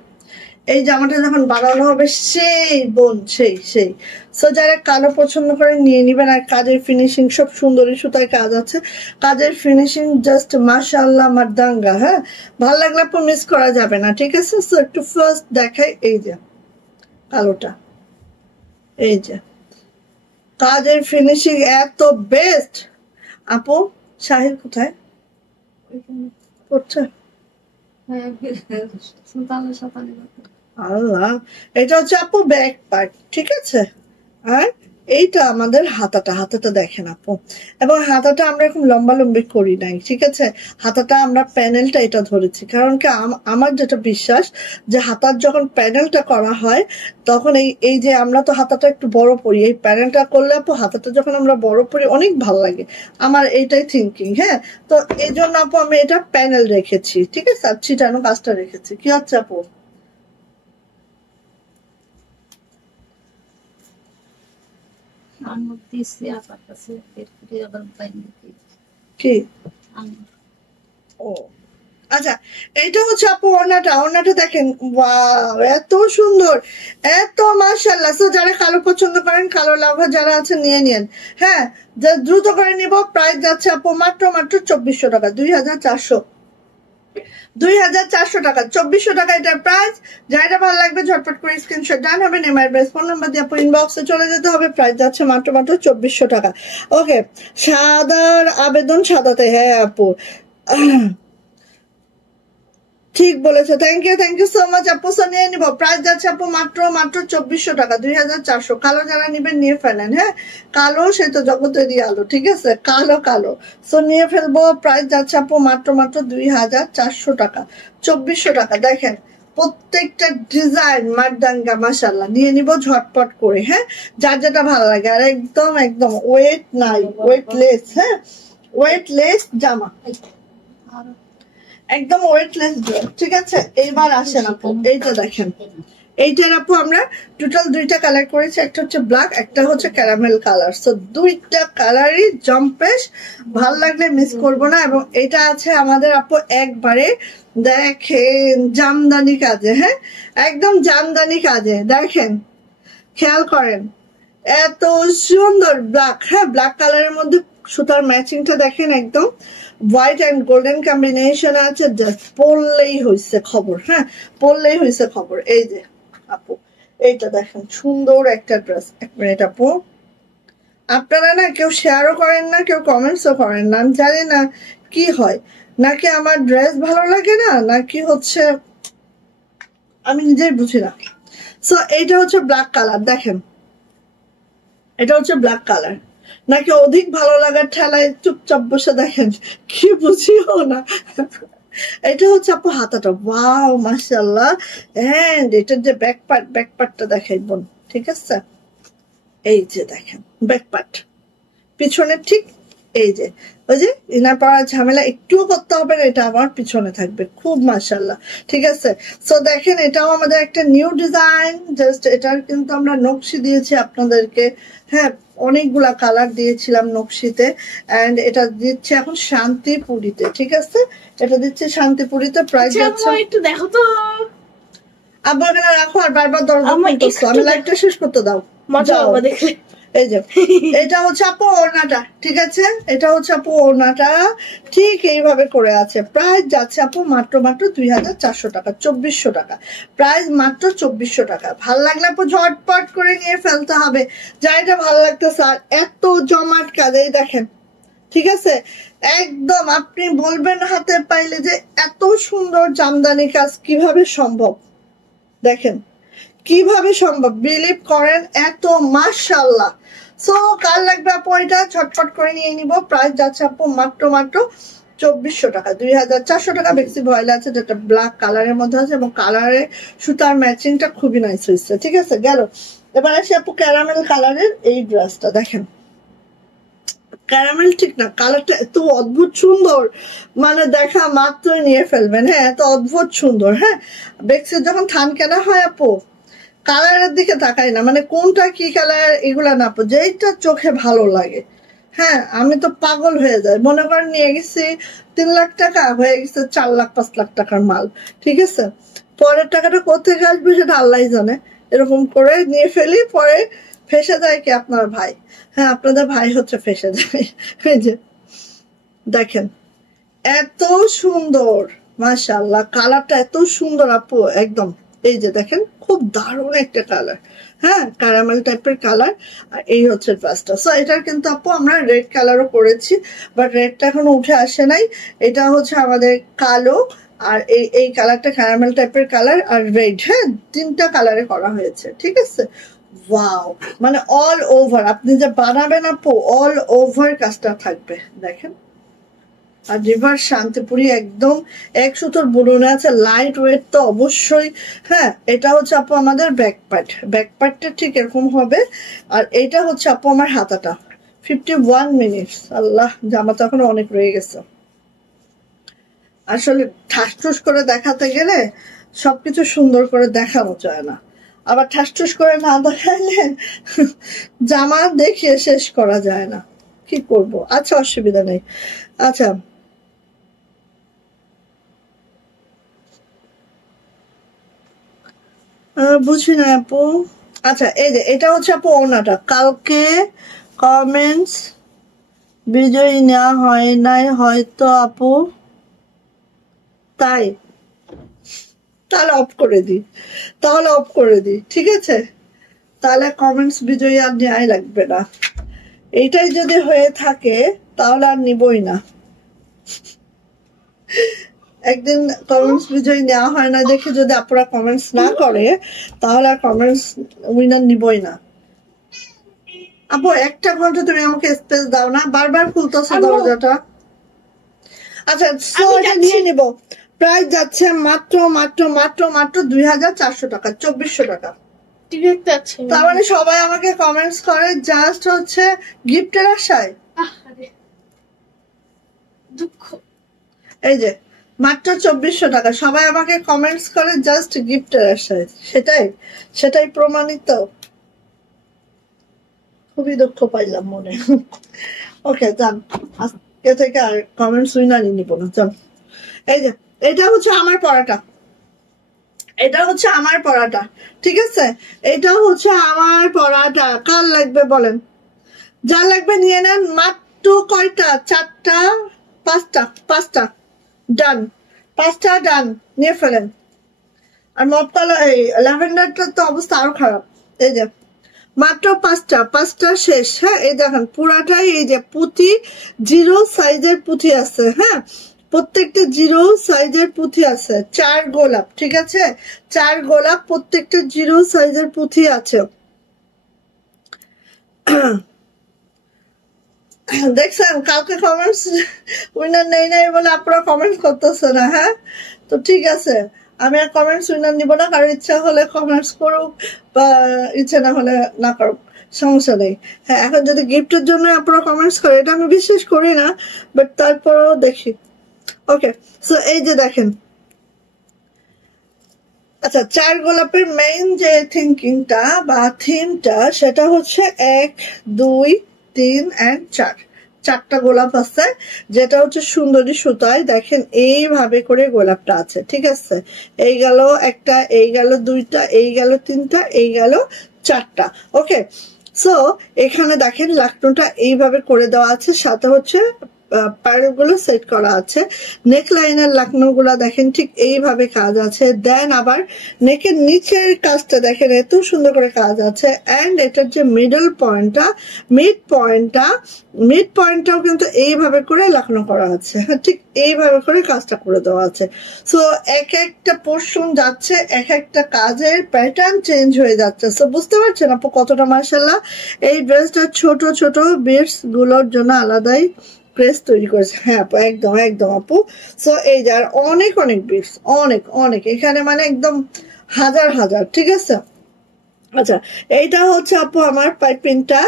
এই জামাটা যখন বানানো হবে সেই বোন সেই সেই। সো যারা কালো পছন্দ করে নিয়ে নিবেন। আর কাজের ফিনিশিং সব সুন্দরী সুতায় কাজ আছে, কাজের ফিনিশিং জাস্ট মাশাআল্লাহ মারদাঙ্গা। হ্যাঁ ভালো লাগলে আপু মিস করা যাবে না, ঠিক আছে? সো একটু ফার্স্ট দেখাই, এই যে কালোটা, এই যে কাজের ফিনিশিং এত বেস্ট। আপু শাহির কোথায় করছে? আল্লাহ, এটা হচ্ছে আপু ব্যাক পার্ট, ঠিক আছে? আর এইটা আমাদের হাতাটা, হাতাটা দেখেন আপু। এবং হাতাটা আমরা এখন লম্বা লম্বি করি নাই, ঠিক আছে? হাতাটা আমরা প্যানেলটা এটা ধরেছি, কারণ কি আমার যেটা বিশ্বাস যে হাতার যখন প্যানেলটা করা হয় তখন এই যে আমরা তো হাতাটা একটু বড় পরি, এই প্যানেলটা করলে আপু হাতাটা যখন আমরা বড় পরি অনেক ভালো লাগে, আমার এইটাই থিঙ্কিং। হ্যাঁ তো এই জন্য আপু আমি এটা প্যানেল রেখেছি, ঠিক আছে? আর ছিটানো কাজটা রেখেছি। কি হচ্ছে আপু? কি ও আচ্ছা, এইটা হচ্ছে আপু ওড়নাটা। ওড়নাটা দেখেন, ওয়াও এত সুন্দর, এত মাশাআল্লাহ। সো যারা কালো পছন্দ করেন, কালো লাভার যারা আছে নিয়ে নিন। হ্যাঁ দ্রুত করে নিব। প্রাইস যাচ্ছে আপু মাত্র 2400 টাকা, 2400 টাকা, 2400 টাকা এটার প্রাইস। যাইটা ভালো লাগবে ঝটপট করে স্ক্রিনশট ডান হবে, নেমার বেস ফোন নাম্বার দিয়ে আপু ইনবক্সে চলে যেতে হবে। প্রাইস যাচ্ছে মাত্র 2400 টাকা। ওকে, সাদার আবেদন সাদাতে, হ্যাঁ আপু ঠিক বলেছো, থ্যাংক ইউ সো মাচ আপু। সো নিয়ে নিবো, প্রাইস যাচ্ছে আপু মাত্র 2400 টাকা, 2400। কালো যারা নিবেন নিয়ে ফেলেন, হ্যাঁ কালো সে তো জগতেরই আলো, ঠিক আছে? কালো কালো, সো নিয়ে ফেলবো। প্রাইস যাচ্ছে আপু মাত্র 2400 টাকা, 2400 টাকা। দেখেন প্রত্যেকটা ডিজাইন মারদাঙ্গা মাশাআল্লাহ। নিয়ে নিব ঝটপট করে, হ্যাঁ যার যেটা ভালো লাগে। আর একদম একদম ওয়েট নাই, ওয়েটলেস, হ্যাঁ ওয়েটলেস জামা, একদম ওয়েটলেস ড্রেস, ঠিক আছে? এইবার আসেন আপু, এইটা দেখেন। এইটার আপু আমরা টোটাল দুইটা কালার করেছি, একটা হচ্ছে ব্ল্যাক, একটা হচ্ছে ক্যারামেল কালার। সো দুইটা কালারই জম্পেশ, ভাল লাগলে মিস করবো না। এবং এটা আছে আমাদের আপু একবারে দেখেন জামদানি কাজে, হ্যাঁ একদম জামদানি কাজে। দেখেন খেয়াল করেন এত সুন্দর ব্ল্যাক, হ্যাঁ ব্ল্যাক কালারের মধ্যে সুতার ম্যাচিংটা দেখেন, একদম হোয়াইট অ্যান্ড গোল্ডেন কম্বিনেশন আছে। জাস্ট পরলেই হয়েছে খবর, হ্যাঁ পরলেই হয়েছে খবর। এই যে আপু এইটা দেখেন সুন্দর একটা ড্রেস। এক মিনিট আপু, আপনারা না কেউ শেয়ারও করেন না, কেউ কমেন্টসও করেন না, আমি জানি না কি হয়, নাকি আমার ড্রেস ভালো লাগে না, নাকি হচ্ছে আমি নিজেই বুঝি না। সো এইটা হচ্ছে ব্ল্যাক কালার, দেখেন এটা হচ্ছে ব্ল্যাক কালার, নাকি অধিক ভালো লাগার ঠেলায় চুপচাপ বসে দেখেন কি বুঝিও না। এটা হচ্ছে আপু হাতাটা, ওয়াও মাশাআল্লাহ। এন্ড এটার যে ব্যাক পার্টটা দেখাই বোন, ঠিক আছে? এই যে দেখেন ব্যাক পার্ট পিছনে, ঠিক এই যে ওই যে ইনার পাড়ার ঝামেলা একটুও করতে হবে না, এটা আমার পিছনে থাকবে, খুব মাশাআল্লাহ, ঠিক আছে? সো দেখেন এটাও আমাদের একটা নিউ ডিজাইন, জাস্ট এটার কিন্তু আমরা নকশি দিয়েছি আপনাদেরকে, হ্যাঁ অনেকগুলা কালার দিয়েছিলাম নকশিতে। এন্ড এটা দিচ্ছে এখন শান্তিপুরিতে, ঠিক আছে? এটা দিচ্ছে শান্তিপুরিতে। প্রাইস যাচ্ছে, একটু দেখো তো আব্বু এখানে রাখো, আর বারবার দরজা খুলতেছো, আমি লাইভটা শেষ করতে দাও। মজা হবে দেখে। এই যে এটা হচ্ছে আপু ওড়নাটা, ঠিক আছে? এটা হচ্ছে আপু ওড়নাটা ঠিক এইভাবে করে আছে। প্রাইস যাচ্ছে আপু মাত্র 2400 টাকা, 2400 টাকা প্রাইস, মাত্র 2400 টাকা। ভাল লাগলে আপু ঝটপট করে নিয়ে ফেলতে হবে, যা এটা ভালো লাগতেছে। আর এত জমাট কাজ, এই দেখেন, ঠিক আছে? একদম আপনি বলবেন হাতে পাইলে যে এত সুন্দর জামদানি কাজ কিভাবে সম্ভব। দেখেন কিভাবে সম্ভব বিলিভ করেন এত, মাশাআল্লাহ। সো কার লাগবে আপু এটা ছটফট করে নিয়ে নিব। প্রাইস যাচ্ছে আপু মাত্র 2400 টাকা, 2400 টাকা। বেক্সি ভয়েল আছে যেটা ব্ল্যাক কালারের মধ্যে আছে এবং কালারের সুতার ম্যাচিংটা খুবই নাইস হয়েছে। ঠিক আছে, গেল। এবার আসি আপু ক্যারামেল কালারের এই ড্রেসটা দেখেন। ক্যারামেল ঠিক না, কালারটা এত অদ্ভুত সুন্দর, মানে দেখা মাত্রই নিয়ে ফেলবেন। হ্যাঁ, এত অদ্ভুত সুন্দর। হ্যাঁ, বেক্সির যখন থান কেনা হয় আপু কালারের দিকে তাকাই না, মানে কোনটা কি কালার এগুলা না আপু, যেইটা চোখে ভালো লাগে। হ্যাঁ, আমি তো পাগল হয়ে যাই। মনে করেন নিয়ে গেছি 3 লাখ টাকা, হয়ে গেছে 4 লাখ 5 লাখ টাকার মাল। ঠিক আছে, পরের টাকাটা কোথেকে আসবে সেটা আল্লাহ জানে। এরকম করে নিয়ে ফেলি, পরে ফেসে যায় কি আপনার ভাই। হ্যাঁ, আপনাদের ভাই হচ্ছে ফেসে যায়। এই যে দেখেন এত সুন্দর, মাশাআল্লাহ। কালারটা এত সুন্দর আপু একদম। এই যে দেখেন খুব দারুণ একটা কালার। হ্যাঁ, ক্যারামেল টাইপের কালার। আর এই হচ্ছে ড্রেসটা। সো এটার কিন্তু আপু আমরা রেড কালারও করেছি, বাট রেডটা এখনো উঠে আসে নাই। এটা হচ্ছে আমাদের কালো, আর এই কালারটা ক্যারামেল টাইপের কালার, আর রেড। হ্যাঁ, 3টা কালারে করা হয়েছে। ঠিক আছে, ওয়াও, মানে অল ওভার আপনি যে বানাবেন আপু অল ওভার কাজটা থাকবে দেখেন। আর রিভার শান্তিপুরি একদম 1 সুতোর বুননে আছে, লাইট ওয়েট তো অবশ্যই। হ্যাঁ, এটা হচ্ছে আপু আমাদের ব্যাক পার্টটা ঠিক এরকম হবে। আর এটা হচ্ছে আপু আমার হাতাটা। 51 মিনিটস। আল্লাহ, জামা তো এখন অনেক রয়ে গেছে। আসলে ঠাস করে দেখাতে গেলে সবকিছু সুন্দর করে দেখানো যায় না, আবার ঠাস করে না দেখাইলে জামা দেখিয়ে শেষ করা যায় না। কি করব, আচ্ছা অসুবিধা নেই। আচ্ছা, বুঝি না আপু। আচ্ছা, এই যে এটা হচ্ছে আপু ওনাটা। কালকে কমেন্টস বিজয়ী নেওয়া হয় নাই হয়তো আপু, তাই তাহলে অফ করে দিই। ঠিক আছে, তাহলে কমেন্টস বিজয়ী আর নেওয়াই লাগবে না। এইটাই যদি হয়ে থাকে তাহলে আর নিবই না। একদিন কমেন্টস বিজয়ী নেওয়া হয় না দেখে যদি আপনারা কমেন্টস না করে তাহলে আর কমেন্টস উইনার নিবই না। আপু 1 ঘন্টা তুমি আমাকে স্পেস দাও না, বারবার খুলতেছে দরজাটা। আচ্ছা, এটা নিয়ে নিব। প্রাইস যাচ্ছে মাত্র 2400 টাকা, 2400 টাকা। তার মানে সবাই আমাকে কমেন্টস করে জাস্ট হচ্ছে গিফটের আশায়। দুঃখ। এই যে মাত্র 2400 টাকা, সবাই আমাকে কমেন্টস করে জাস্ট গিফটের আশায়। সেটাই প্রমাণিত। খুবই দুঃখ পাইলাম মনে। ওকে, যান, আজকে থেকে আর কমেন্টস উইনারই নিব না। যান, এই যে এটা হচ্ছে আমার পড়াটা। ঠিক আছে, এটা হচ্ছে আমার পড়াটা। কার লাগবে বলেন? যার লাগবে নিয়ে নেন। মাত্র কয়টা? 4টা 5টা ডান, 5টা ডান, নিয়ে ফেলেন। আর মপ কালার এই ল্যাভেন্ডারটার তো অবস্থা আরো খারাপ। এই যে মাত্র 5টা শেষ। হ্যাঁ, এই দেখেন পুরাটাই এই যে পুঁথি, 0 সাইজের পুঁথি আছে। হ্যাঁ, প্রত্যেকটা 0 সাইজের পুঁথি আছে। 4 গোলাপ। ঠিক আছে, 4 গোলাপ, প্রত্যেকটা 0 সাইজের পুঁথি আছে। দেখছেন, কালকে কমেন্টস উইনার নেই বলে আপনারা কমেন্টস করতেছে না। হ্যাঁ, তো ঠিক আছে, আমি আর কমেন্টস উইনার নিব না। কারো ইচ্ছা হলে কমেন্টস করুক, বা ইচ্ছা না হলে না করুক, সমস্যা নেই। হ্যাঁ, এখন যদি গিফটের জন্য আপনারা কমেন্টস করে, এটা আমি বিশ্বাস করি না, বাট তারপরেও দেখি। ওকে, সো এই যে দেখেন। আচ্ছা, 4 গোলাপের মেইন যে থিঙ্কিংটা বা থিমটা সেটা হচ্ছে 1 2 3 and 4। 4টা গোলাপ আছে, যেটা হচ্ছে সুন্দরী সুতায় দেখেন এইভাবে করে গোলাপটা আছে। ঠিক আছে, এই গেল একটা, এই গেল 2টা, এই গেল 3টা, এই গেল 4টা। ওকে, সো এখানে দেখেন লাকড়ুটা এইভাবে করে দেওয়া আছে, সাথে হচ্ছে প্যারেলগুলো সেট করা আছে। নেক লাইনের লাকনোগুলো দেখেন ঠিক এইভাবে কাজ আছে। দেন আবার নেকের নিচের কাজটা দেখেন এত সুন্দর করে কাজ আছে। অ্যান্ড এটার যে মিড পয়েন্টটাও কিন্তু এইভাবে করে লাকনো করা আছে। হ্যাঁ, ঠিক এইভাবে করে কাজটা করে দেওয়া আছে। সো এক একটা পোর্শন যাচ্ছে, এক একটা কাজের প্যাটার্ন চেঞ্জ হয়ে যাচ্ছে। সো বুঝতে পারছেন আপু কতটা মাশাআল্লাহ। এই ড্রেসটা ছোট ছোট বিটস গুলোর জন্য আলাদাই ক্রেজ তৈরি করেছে। হ্যাঁ আপু, একদম একদম আপু। সো এই যে আর অনেক অনেক বিটস, অনেক অনেক এখানে মানে একদম হাজার হাজার। ঠিক আছে, আচ্ছা এইটা হচ্ছে আপু আমার পাইপিংটা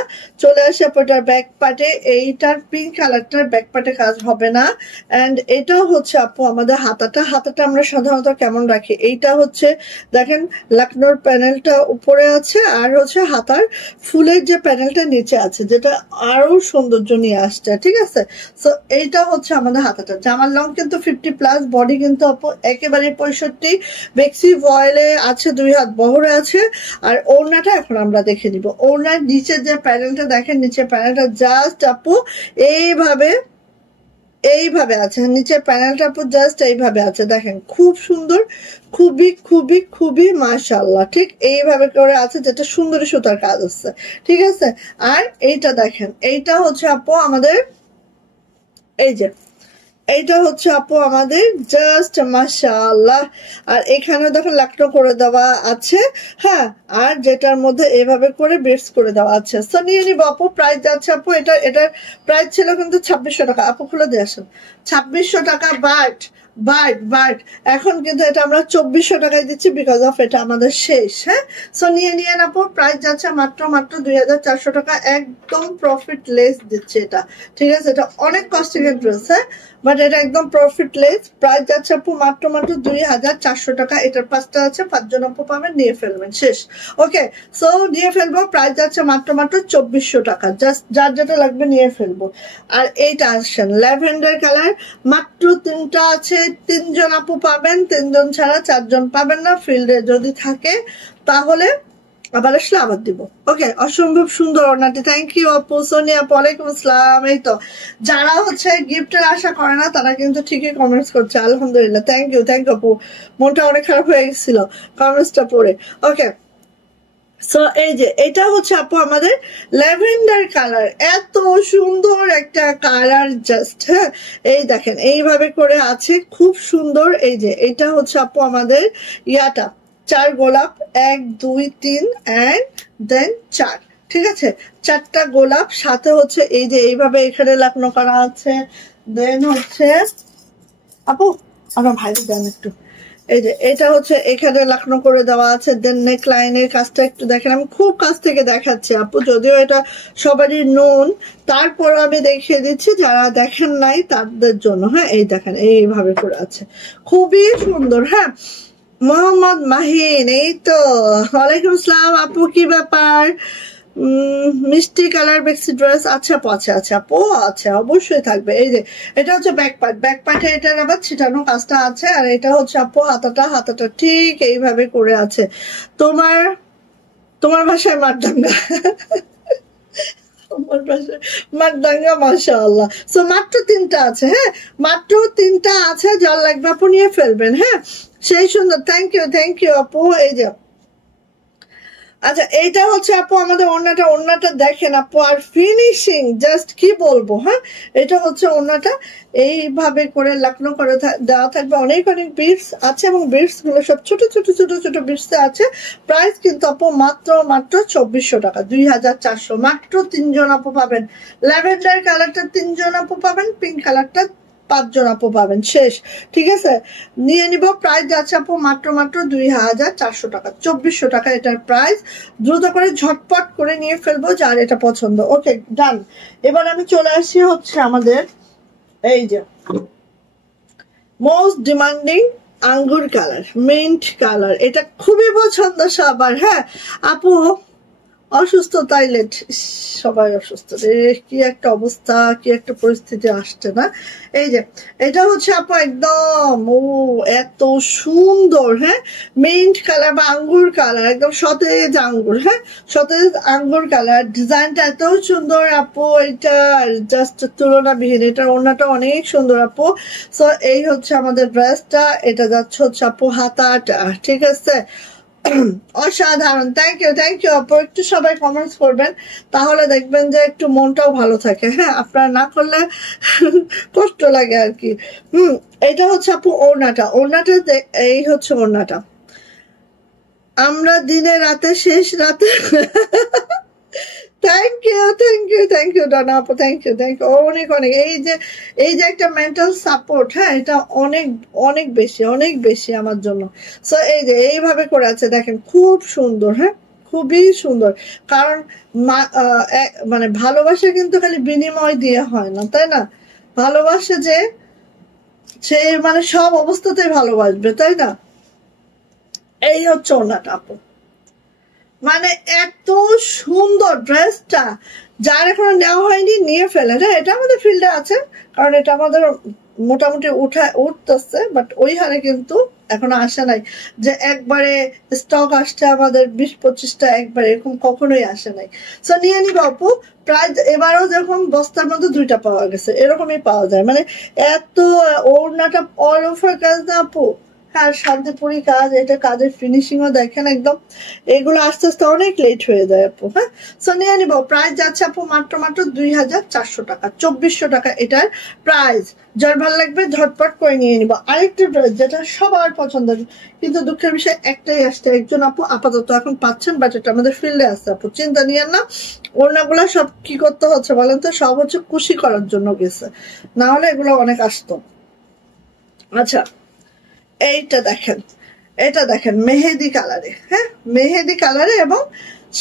চলে আসে আপু এটার ব্যাক পার্টে। এইটার পিঙ্ক কালারটার ব্যাক পার্টে কাজ হবে না। অ্যান্ড এটা হচ্ছে আপু আমাদের হাতাটা আমরা সাধারণত কেমন রাখি, এইটা হচ্ছে দেখেন লাকনোর প্যানেলটা উপরে আছে আর হচ্ছে হাতার ফুলের যে প্যানেলটা নিচে আছে, যেটা আরো সৌন্দর্য নিয়ে আসছে। ঠিক আছে, সো এইটা হচ্ছে আমাদের হাতাটা। জামার লং কিন্তু 50+, বডি কিন্তু আপু একেবারে 65, বেক্সি ভয়েলে আছে, 2 হাত বহরে আছে। আর ওড়নাটা এখন আমরা দেখে নিব। ওড়নার নিচের যে প্যানেলটা দেখেন, নিচের প্যানেলটা জাস্ট আপু এইভাবে আছে। নিচের প্যানেলটা আপু জাস্ট এইভাবে আছে, দেখেন খুব সুন্দর, খুবই খুবই খুবই মাশাআল্লাহ। ঠিক এইভাবে করে আছে, যেটা সুন্দরী সুতার কাজ হচ্ছে। ঠিক আছে, আর এইটা দেখেন, এইটা হচ্ছে আপু আমাদের এই যে এইটা হচ্ছে আপু আমাদের জাস্ট মাশাআল্লাহ। আর এখানে দেখো লাকনো করে দেওয়া আছে। হ্যাঁ, আর যেটার মধ্যে এভাবে করে বিটস করে দেওয়া আছে। সো নিয়ে নিব আপু। প্রাইস যাচ্ছে আপু এটার প্রাইস ছিল কিন্তু 2600 টাকা। আপু খুলে দিয়ে আসেন, 2600 টাকা। বাট এখন কিন্তু এটা আমরা 2400 টাকায় দিচ্ছি, বিকজ অফ এটা আমাদের শেষ। হ্যাঁ, সো নিয়ে আপু। প্রাইস যাচ্ছে মাত্র 2400 টাকা। একদম প্রফিট লেস দিচ্ছে এটা। ঠিক আছে, এটা অনেক কস্টিং এর ড্রেস। হ্যাঁ, বাট এটা একদম প্রফিট লেস। প্রাইস যাচ্ছে আপু মাত্র 2400 টাকা। এটার 5টা আছে, 5 জন আপু পাবেন, নিয়ে ফেলবেন, শেষ। ওকে, সো নিয়ে ফেলবো। প্রাইস যাচ্ছে মাত্র 2400 টাকা। জাস্ট যার যেটা লাগবে নিয়ে ফেলবো। আর এইটা আসছেন ল্যাভেন্ডার কালার, মাত্র 3টা আছে, 3 জন আপু পাবেন, 3 জন ছাড়া 4 জন পাবেন না। ফিল্ডে যদি থাকে তাহলে আবার আসলে আবার দিব। ওকে, অসম্ভব সুন্দর ওড়নাটি। থ্যাংক ইউ আপু। সোনিয়া আপু, ওয়ালাইকুম আসসালাম। এই তো যারা হচ্ছে গিফটের আশা করে না তারা কিন্তু ঠিকই কমেন্টস করছে, আলহামদুলিল্লাহ। থ্যাংক ইউ আপু। মনটা অনেক খারাপ হয়ে গেছিল কমেন্টসটা পড়ে। ওকে, সো এই যে এটা হচ্ছে আপু আমাদের ল্যাভেন্ডার কালার, এত সুন্দর একটা কালার জাস্ট। হ্যাঁ, এই দেখেন এইভাবে করে আছে, খুব সুন্দর। এই যে এটা হচ্ছে আপু আমাদের ইয়াটা 4 গোলাপ, 1 2 3 অ্যান্ড দেন 4। ঠিক আছে, 4টা গোলাপ, সাথে হচ্ছে এই যে এইভাবে এখানে লাকনো করা আছে। দেন হচ্ছে আপু আমার ভাইকে দেন একটু। এই যে এটা হচ্ছে এখানে লাকনো করে দেওয়া আছে। দেন নেক লাইনের কাজটা একটু দেখেন, আমি খুব কাছ থেকে দেখাচ্ছি আপু, যদিও এটা সবারই নোন, তারপর আমি দেখিয়ে দিচ্ছি যারা দেখেন নাই তাদের জন্য। হ্যাঁ, এই দেখেন এইভাবে করে আছে, খুবই সুন্দর। হ্যাঁ, মোহাম্মদ মাহিন, এই তো, ওয়ালাইকুম আসসালাম আপু, কি ব্যাপার? মিষ্টি কালার বেক্সি ড্রেস আছে আপু? আছে আপু, আছে, অবশ্যই থাকবে। এই যে এটা হচ্ছে ব্যাক পার্টে এটার আবার ছিটানো কাজটা আছে। আর এটা হচ্ছে আপু হাতাটা ঠিক এইভাবে করে আছে। তোমার ভাষায় মারদাঙ্গা। আমার ভাষায় মারদাঙ্গা, মাশাআল্লাহ। সো মাত্র 3টা আছে। হ্যাঁ, মাত্র 3টা আছে, যার লাগবে আপু নিয়ে ফেলবেন। হ্যাঁ, সেই সুন্দর। থ্যাংক ইউ আপু। এই যে আচ্ছা, এইটা হচ্ছে আপু আমাদের ওড়নাটা দেখেন আপু, আর ফিনিশিং জাস্ট কি বলবো। হ্যাঁ, এটা হচ্ছে ওড়নাটা, এইভাবে করে লাকনো করে দেওয়া থাকবে। অনেক অনেক বিটস আছে এবং বিটস গুলো সব ছোট বিটস আছে। প্রাইস কিন্তু আপু মাত্র 2400 টাকা, 2400। মাত্র 3 জন আপু পাবেন। ল্যাভেন্ডার কালারটা 3 জন আপু পাবেন, পিঙ্ক কালারটা 5 জন আপু পাবেন, শেষ। ঠিক আছে, নিয়ে নিব। প্রাইস যাচ্ছে আপু মাত্র 2400 টাকা, 2400 টাকা এটার প্রাইস। দ্রুত করে ঝটপট করে নিয়ে ফেলবো যার এটা পছন্দ। ওকে, ডান। এবার আমি চলে আসি হচ্ছে আমাদের এই যে মোস্ট ডিমান্ডিং আঙ্গুর কালার, মিন্ট কালার। এটা খুবই পছন্দ সবার। হ্যাঁ আপু, অসুস্থ তাইলে সবাই অসুস্থ রে, কি একটা অবস্থা, কি একটা পরিস্থিতি আসছে না। এই যে এটা হচ্ছে আপু একদম এত সুন্দর, হ্যাঁ মিন্ট কালার বা আঙ্গুর কালার, একদম সতেজ আঙ্গুর, হ্যাঁ সতেজ আঙ্গুর কালার। ডিজাইনটা এত সুন্দর আপু, এটা জাস্ট তুলনাবিহীন। এটার ওড়নাটা অনেক সুন্দর আপু। সো এই হচ্ছে আমাদের ড্রেসটা, এটা যাচ্ছে হচ্ছে আপু হাতাটা, ঠিক আছে। অসাধারণ, থ্যাংক ইউ আপু। একটু সবাই কমেন্টস করবেন, তাহলে দেখবেন যে একটু মনটাও ভালো থাকে। হ্যাঁ আপনারা না করলে কষ্ট লাগে আর কি। এটা হচ্ছে আপু ওড়নাটা, এই হচ্ছে ওড়নাটা। আমরা দিনে রাতে শেষ রাতে থ্যাংক ইউ ডানা আপু, থ্যাংক ইউ অনেক অনেক। এই যে একটা মেন্টাল সাপোর্ট, হ্যাঁ এটা অনেক বেশি আমার জন্য। সো এই যে এইভাবে করে আছে দেখেন, খুব সুন্দর, হ্যাঁ খুবই সুন্দর। কারণ মানে ভালোবাসা কিন্তু খালি বিনিময় দিয়ে হয় না, তাই না? ভালোবাসা যে সে মানে সব অবস্থাতেই ভালোবাসবে, তাই না? এই হচ্ছে ওড়নাটা আপু, মানে এত সুন্দর ড্রেসটা। যার এখনো নেওয়া হয়নি নিয়ে ফেলে, হ্যাঁ এটা আমাদের ফিল্ডে আছে, কারণ এটা আমাদের মোটামুটি উঠতেছে, বাট ওই হারে কিন্তু এখনো আসে নাই যে একবারে স্টক আসছে আমাদের 20-25টা একবারে, এরকম কখনোই আসে নাই। সো নিয়ে নিব আপু। প্রায় এবারও যখন বস্তার মধ্যে 2টা পাওয়া গেছে, এরকমই পাওয়া যায়। মানে এত ওড়নাটা অল ওভার কাজ না আপু, হ্যাঁ শান্তিপুরি কাজ, এটা কাজের ফিনিশিংও দেখেন একদম। এগুলো আস্তে আস্তে অনেক লেট হয়ে যায় আপু। হ্যাঁ সো নিয়ে নিব। প্রাইস যাচ্ছে আপু মাত্র 2400 টাকা, 2400 টাকা এটার প্রাইস। যার ভালো লাগবে ঝটপট করে নিয়ে নিব। আরেকটা ড্রেস যেটা সবার পছন্দের, কিন্তু দুঃখের বিষয় একটাই আসছে, একজন আপু আপাতত এখন পাচ্ছেন, বাট এটা আমাদের ফিল্ডে আছে আপু, চিন্তা নিয়েন না। ওড়নাগুলো সব কি করতে হচ্ছে বলেন তো, সব হচ্ছে খুশি করার জন্য গেছে, না হলে এগুলো অনেক আসতো। আচ্ছা এটা দেখেন মেহেদি কালারে, হ্যাঁ মেহেদি কালারে। এবং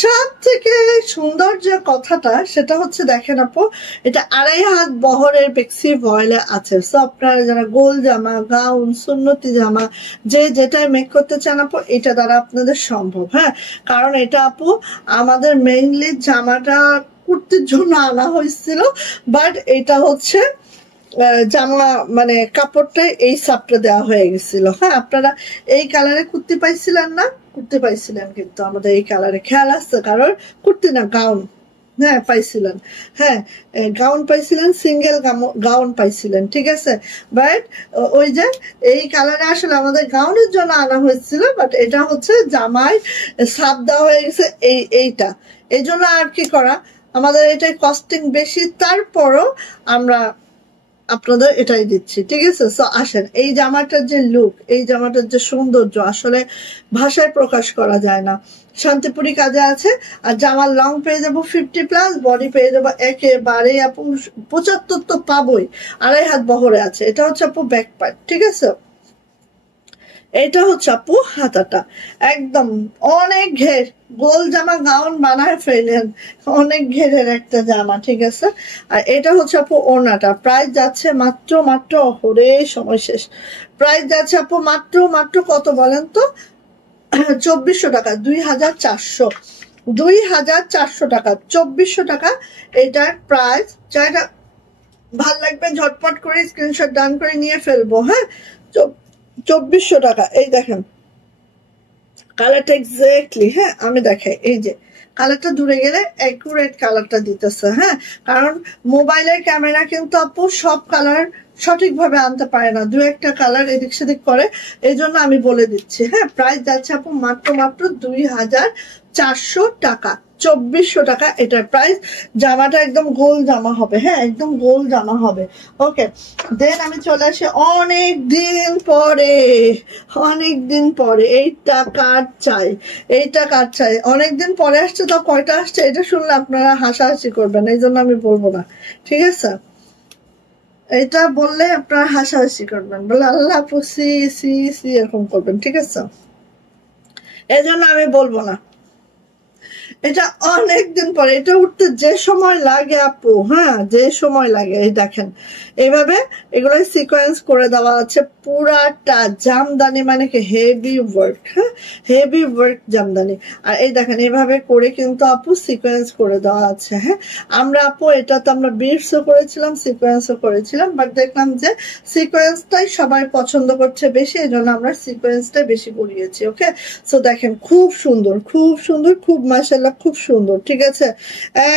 সব থেকে সুন্দর যে কথাটা সেটা হচ্ছে দেখেন আপু, এটা 2.5 হাত বহরের বেক্সি ভয়েলে আছে। সো আপনারা যারা গোল জামা, গাউন, সুন্নতি জামা যে যেটাই মেক করতে চান আপু, এটা দ্বারা আপনাদের সম্ভব। হ্যাঁ কারণ এটা আপু আমাদের মেইনলি জামাটা কুর্তির জন্য আনা হয়েছিল, বাট এটা হচ্ছে জামা মানে কাপড়টা এই সাপটা দেওয়া হয়ে গেছিল। হ্যাঁ আপনারা এই কালারে কুর্তি পাইছিলেন না? কুর্তি পাইছিলেন কিন্তু আমাদের এই কালারে, খেয়াল আসছে কারণ? কুর্তি না গাউন, হ্যাঁ পাইছিলেন, হ্যাঁ গাউন পাইছিলেন, সিঙ্গেল গাউন পাইছিলেন, ঠিক আছে। বাট ওই যে এই কালারে আসলে আমাদের গাউনের জন্য আনা হয়েছিল, বাট এটা হচ্ছে জামায় সাপ দেওয়া হয়ে গেছে এইটা। এই জন্য আর কি করা, আমাদের এটাই কস্টিং বেশি, তারপরও আমরা আপনাদের এটাই দিচ্ছি, ঠিক আছে। সো আসেন, এই জামাটার যে লুক, এই জামাটার যে সৌন্দর্য আসলে ভাষায় প্রকাশ করা যায় না। শান্তিপুরি কাজে আছে, আর জামার লং পেয়ে যাবো 50+, বডি পেয়ে যাবো একেবারে আপু 75 তো পাবোই, 2.5 হাত বহরে আছে। এটা হচ্ছে আপু ব্যাক পার্ট, ঠিক আছে। এটা হচ্ছে আপু হাতাটা, একদম অনেক ঘের, গোল জামা গাউন বানায় ফেলেন, অনেক ঘেরের একটা জামা, ঠিক আছে। আর এটা হচ্ছে আপু ওড়নাটা, প্রাইস যাচ্ছে মাত্র হরে সময় শেষ, প্রাইস যাচ্ছে আপু মাত্র কত বলেন তো? 2400 টাকা, 2400 টাকা, 2400 টাকা এটার প্রাইস। যারা ভাল লাগবে ঝটপট করে স্ক্রিনশট ডান করে নিয়ে ফেলবো। হ্যাঁ 2400 টাকা। এই দেখেন কালারটা এক্স্যাক্টলি, হ্যাঁ আমি দেখাই, এই যে কালারটা দূরে গেলে অ্যাকুরেট কালারটা দিতেছে। হ্যাঁ কারণ মোবাইলের ক্যামেরা কিন্তু আপু সব কালার সঠিকভাবে আনতে পারে না, 2-1টা কালার এদিক সেদিক করে, এই জন্য আমি বলে দিচ্ছি। হ্যাঁ প্রাইস যাচ্ছে আপু মাত্র 2400 টাকা, 2400 টাকা এটার প্রাইস। জামাটা একদম গোল জামা হবে, হ্যাঁ একদম গোল জামা হবে। ওকে দেন আমি চলে আসি অনেক দিন পরে এইটা কার চাই, অনেকদিন পরে আসছে, তো কয়টা আসছে এটা শুনলে আপনারা হাসাহাসি করবেন, এই জন্য আমি বলবো না, ঠিক আছে। এটা বললে আপনারা হাসাহাসি করবেন, বলে আল্লাহ সি এরকম করবেন, ঠিক আছে। এই জন্য আমি বলবো না। এটা অনেকদিন পরে, এটা উঠতে যে সময় লাগে আপু, হ্যাঁ যে সময় লাগে, এই দেখেন এইভাবে এগুলো সিকোয়েন্স করে দেওয়া আছে পুরাটা জামদানি মানে কি হেভি ওয়ার্ক, হ্যাঁ হেভি ওয়ার্ক জামদানি। আর এই দেখেন এভাবে করে কিন্তু আপু সিকোয়েন্স করে দেওয়া আছে। হ্যাঁ আমরা আপু এটা তো আমরা বিটসও করেছিলাম, সিকোয়েন্সও করেছিলাম, বাট দেখলাম যে সিকোয়েন্সটাই সবাই পছন্দ করছে বেশি, এই জন্য আমরা সিকোয়েন্সটাই বেশি করিয়েছি। ওকে, সো দেখেন খুব সুন্দর, খুব সুন্দর, খুব মাশাআল্লাহ, খুব সুন্দর। ঠিক আছে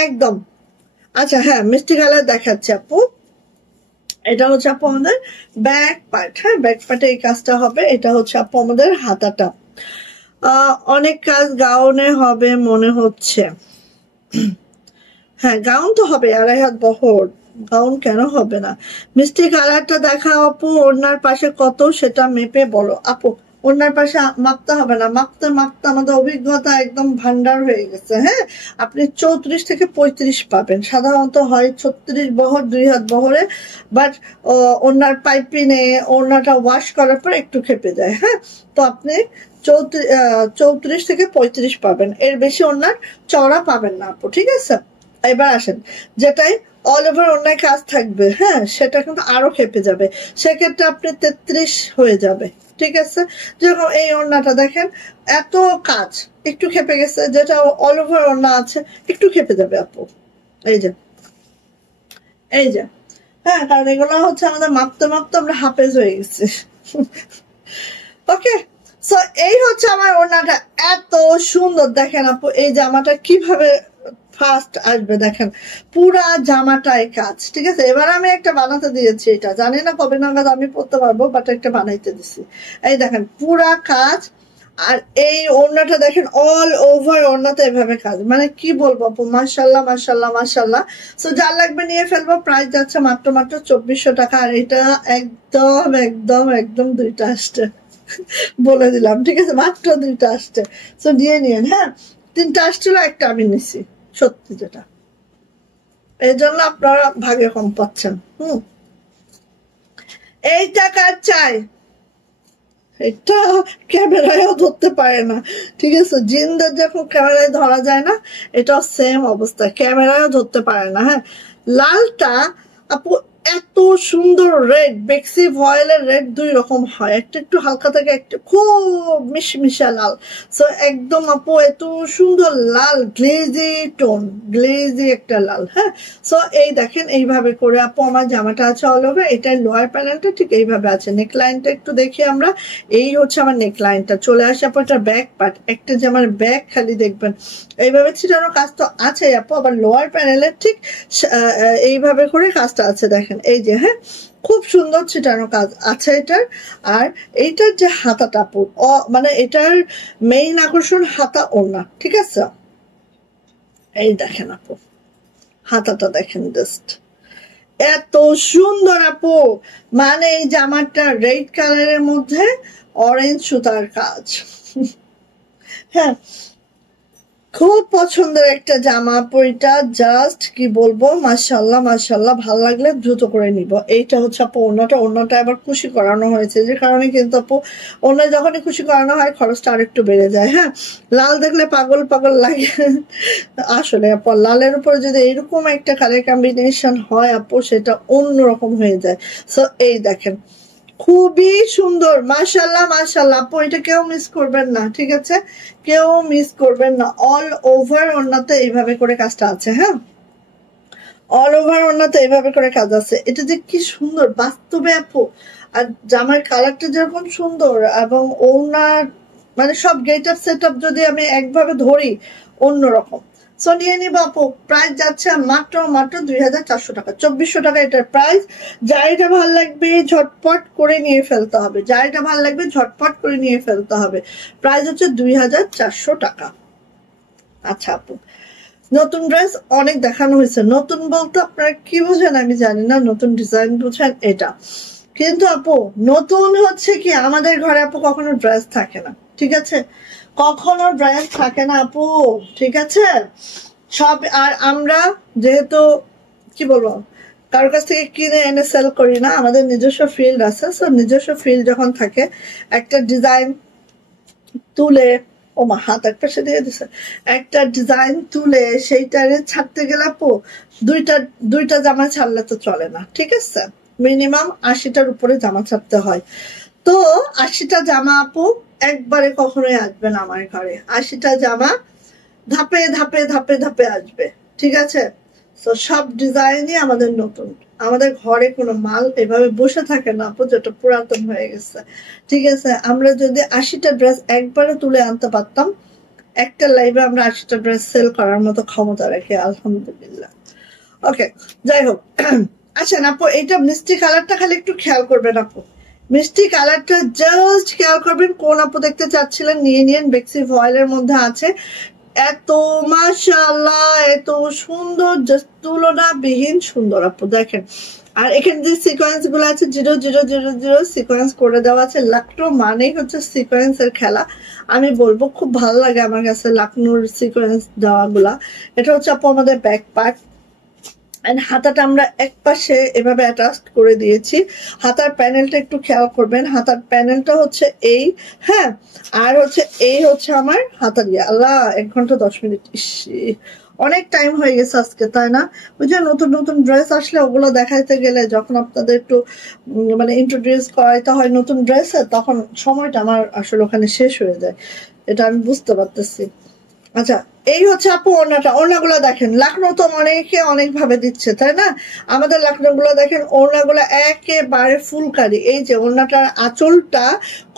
একদম। আচ্ছা হ্যাঁ মিষ্টি কালার দেখাচ্ছে আপু, এটা হচ্ছে আপু আমাদের ব্যাক পার্ট। হ্যাঁ ব্যাক পার্টে এই কাজটা হবে। এটা হচ্ছে আপু আমাদের হাতাটা। অনেক কাজ গাউনে হবে মনে হচ্ছে। হ্যাঁ গাউন তো হবে, 2.5 হাত বহর, গাউন কেন হবে না। মিষ্টি কালারটা দেখা আপু, ওড়নার পাশে কত সেটা মেপে বলো। আপু ওড়নার পাশে মাপতে হবে না, মাপতে মাপতে আমাদের অভিজ্ঞতা একদম ভান্ডার হয়ে গেছে। হ্যাঁ আপনি 34 থেকে 35 পাবেন, সাধারণত হয় 36 বহর 2 হাত বহরে, বাট ওড়নার পাইপিনে ওড়নাটা ওয়াশ করার পর একটু খেপে যায়। হ্যাঁ তো আপনি 34 থেকে 35 পাবেন, এর বেশি ওড়নার চওড়া পাবেন না আপু। ঠিক আছে এবার আসেন যেটাই অল ওভার ওড়নায় কাজ থাকবে, হ্যাঁ সেটা কিন্তু আরো খেপে যাবে, সেক্ষেত্রে আপনি 33 হয়ে যাবে। ঠিক আছে যেরকম এই ওড়নাটা দেখেন এত কাজ একটু খেপে গেছে, যেটা অল ওভার ওড়না আছে একটু খেপে যাবে আপু। এই যে এই যে হ্যাঁ, কারণ এগুলো হচ্ছে আমাদের মাপতে মাপতে আমরা হাফেজ হয়ে গেছি। ওকে সো এই হচ্ছে আমার ওড়নাটা, এত সুন্দর দেখেন আপু এই জামাটা কিভাবে ফার্স্ট আসবে, দেখেন পুরা জামাটাই কাজ। ঠিক আছে এবার আমি একটা বানাতে দিয়েছি, এটা জানি না কবে নাগাদ আমি পড়তে পারবো, বাট একটা বানাইতে দিছি। এই দেখেন পুরা কাজ, আর এই ওড়নাটা দেখেন অল ওভার ওড়নাতে এভাবে কাজ, মানে কি বলবো আপু মাশাআল্লাহ মাশাআল্লাহ মাশাআল্লাহ। সো যার লাগবে নিয়ে ফেলবো, প্রাইস যাচ্ছে মাত্র মাত্র 2400 টাকা। আর এটা একদম একদম একদম 2টা আসছে বলে দিলাম। ঠিক আছে মাত্র 2টা আসছে, সো নিয়ে নিন। হ্যাঁ 3টা আসছিল, একটা আমি নিছি সত্যি যেটা, এই জন্য আপনারা ভাগে কম পাচ্ছেন। এই টাকা চাই, এটা ক্যামেরায়ও ধরতে পারে না। ঠিক আছে জিনদের যখন ক্যামেরায় ধরা যায় না, এটাও সেম অবস্থা, ক্যামেরায়ও ধরতে পারে না। হ্যাঁ লালটা আপু এত সুন্দর রেড, বেক্সি ভয়েলের রেড 2 রকম হয়, একটা একটু হালকা থাকে, একটা খুব মিশমিশা লাল। সো একদম আপু এত সুন্দর লাল, গ্লেজি টোন, গ্লেজি একটা লাল। হ্যাঁ সো এই দেখেন এইভাবে করে আপু আমার জামাটা আছে অল ওভার। এটার লোয়ার প্যানেলটা ঠিক এইভাবে আছে, নেকলাইনটা একটু দেখি আমরা। এই হচ্ছে আমার নেকলাইনটা, চলে আসে আপু এটা ব্যাক পার্ট, একটা জামার ব্যাক খালি দেখবেন এইভাবে ছিটানো কাজ তো আছে আপু, আবার লোয়ার প্যানেলের ঠিক এইভাবে করে কাজটা আছে দেখেন এই যে। হ্যাঁ খুব সুন্দর ছিটানো কাজ আছে এটার। আর এইটার যে হাতাটা আপু মানে এটার মেইন আকর্ষণ হাতা ওড়না। ঠিক আছে এই দেখেন আপু হাতাটা দেখেন জাস্ট এত সুন্দর আপু, মানে এই জামাটা রেড কালারের মধ্যে অরেঞ্জ সুতার কাজ। হ্যাঁ খুব পছন্দের একটা জামা আপু, এটা জাস্ট কি বলবো মাশাআল্লাহ মাশাআল্লাহ, ভালো লাগলে দ্রুত করে নিব। এইটা হচ্ছে আপু ওড়নাটা, ওড়নাটা আবার খুশি করানো হয়েছে, যে কারণে কিন্তু আপু ওড়না যখনই খুশি করানো হয় খরচটা আরেকটু বেড়ে যায়। হ্যাঁ লাল দেখলে পাগল পাগল লাগে আসলে আপু, লালের উপরে যদি এরকম একটা কালার কম্বিনেশন হয় আপু সেটা অন্যরকম হয়ে যায়। সো এই দেখেন খুবই সুন্দর মাশাআল্লাহ মাশাআল্লাহ আপু, এটা কেউ মিস করবেন না। ঠিক আছে কেউ মিস করবেন না, অল ওভার ওড়নাতে এইভাবে করে কাজটা আছে। হ্যাঁ অল ওভার ওড়নাতে এইভাবে করে কাজ আছে, এটা যে কি সুন্দর বাস্তবে আপু। আর জামার কালারটা যেরকম সুন্দর এবং ওড়নার মানে সব গেট আপ সেট আপ যদি আমি একভাবে ধরি অন্যরকম। সো নিয়ে নিব আপু, প্রাইস যাচ্ছে মাত্র মাত্র 2400 টাকা, 2400 টাকা এটার প্রাইস। যার এটা ভালো লাগবে ঝটপট করে নিয়ে ফেলতে হবে, যার এটা ভালো লাগবে ঝটপট করে নিয়ে ফেলতে হবে। প্রাইস হচ্ছে 2400 টাকা। আচ্ছা আপু নতুন ড্রেস অনেক দেখানো হয়েছে, নতুন বলতে আপনারা কি বোঝেন আমি জানি না, নতুন ডিজাইন বুঝেন এটা, কিন্তু আপু নতুন হচ্ছে কি আমাদের ঘরে আপু কখনো ড্রেস থাকে না। ঠিক আছে কখনো ড্রেস থাকে না আপু। ঠিক আছে সব, আর আমরা যেহেতু কি বলবো কারোর কাছ থেকে কিনে এনে সেল করি না, আমাদের নিজস্ব ফিল্ড আছে। সো নিজস্ব ফিল্ড যখন থাকে একটা ডিজাইন তুলে, ও মা হাত এক পাশে দিয়ে দিছে, একটা ডিজাইন তুলে সেইটারে ছাড়তে গেলে আপু দুইটা জামা ছাড়লে তো চলে না। ঠিক আছে মিনিমাম 80টার উপরে জামা ছাড়তে হয়। তো 80টা জামা আপু একবারে কখনোই আসবে না আমার ঘরে। 80টা জামা ধাপে ধাপে ধাপে ধাপে আসবে, ঠিক আছে? তো সব ডিজাইনই আমাদের নতুন। আমাদের ঘরে কোনো মাল এভাবে বসে থাকে না আপু, যেটা পুরাতন হয়ে গেছে, ঠিক আছে? আমরা যদি 80টা ড্রেস একবারে তুলে আনতে পারতাম, একটা লাইভে আমরা 80টা ড্রেস সেল করার মতো ক্ষমতা রাখি, আলহামদুলিল্লাহ। ওকে, যাই হোক, আচ্ছা আপু এইটা মিষ্টি কালারটা খালি একটু খেয়াল করবেন আপু, মিষ্টি কালারটা জাস্ট খেয়াল করবেন। কোন আপু দেখতে চাচ্ছিলেন নিয়ে নিন, বেক্সি ভয়েলের মধ্যে আছে। এত মাশাআল্লাহ, এত সুন্দর, জাস্ট তুলনাবিহীন সুন্দর আপু, দেখেন। আর এখানে যে সিকোয়েন্স গুলো আছে 0000 সিকোয়েন্স করে দেওয়া আছে। লাকনো মানেই হচ্ছে সিকোয়েন্সের খেলা। আমি বলবো খুব ভালো লাগে আমার কাছে লাকনোর সিকোয়েন্স দেওয়া গুলা। এটা হচ্ছে আপু আমাদের ব্যাক পার্ট। হাতাটা আমরা এক পাশে এভাবে অ্যাটাচ করে দিয়েছি। হাতার প্যানেলটা একটু খেয়াল করবেন, হাতার প্যানেলটা হচ্ছে এই, হ্যাঁ। আর হচ্ছে এই হচ্ছে আমার হাতা দিয়ে, আল্লাহ 1 ঘন্টা 10 মিনিট, অনেক টাইম হয়ে গেছে আজকে, তাই না? ওই যে নতুন নতুন ড্রেস আসলে ওগুলো দেখাইতে গেলে যখন আপনাদের একটু মানে ইন্ট্রোডিউস করাইতে হয় নতুন ড্রেসে, তখন সময়টা আমার আসলে ওখানে শেষ হয়ে যায়, এটা আমি বুঝতে পারতেছি। আচ্ছা, এই হচ্ছে আপু ওড়নাটা। ওড়নাগুলো দেখেন, লাকনো তো অনেকে অনেক ভাবে দিচ্ছে, তাই না? আমাদের লাকনো গুলো দেখেন, ওড়নাগুলো একেবারে ফুলকারি। এই যে ওড়নাটার আঁচলটা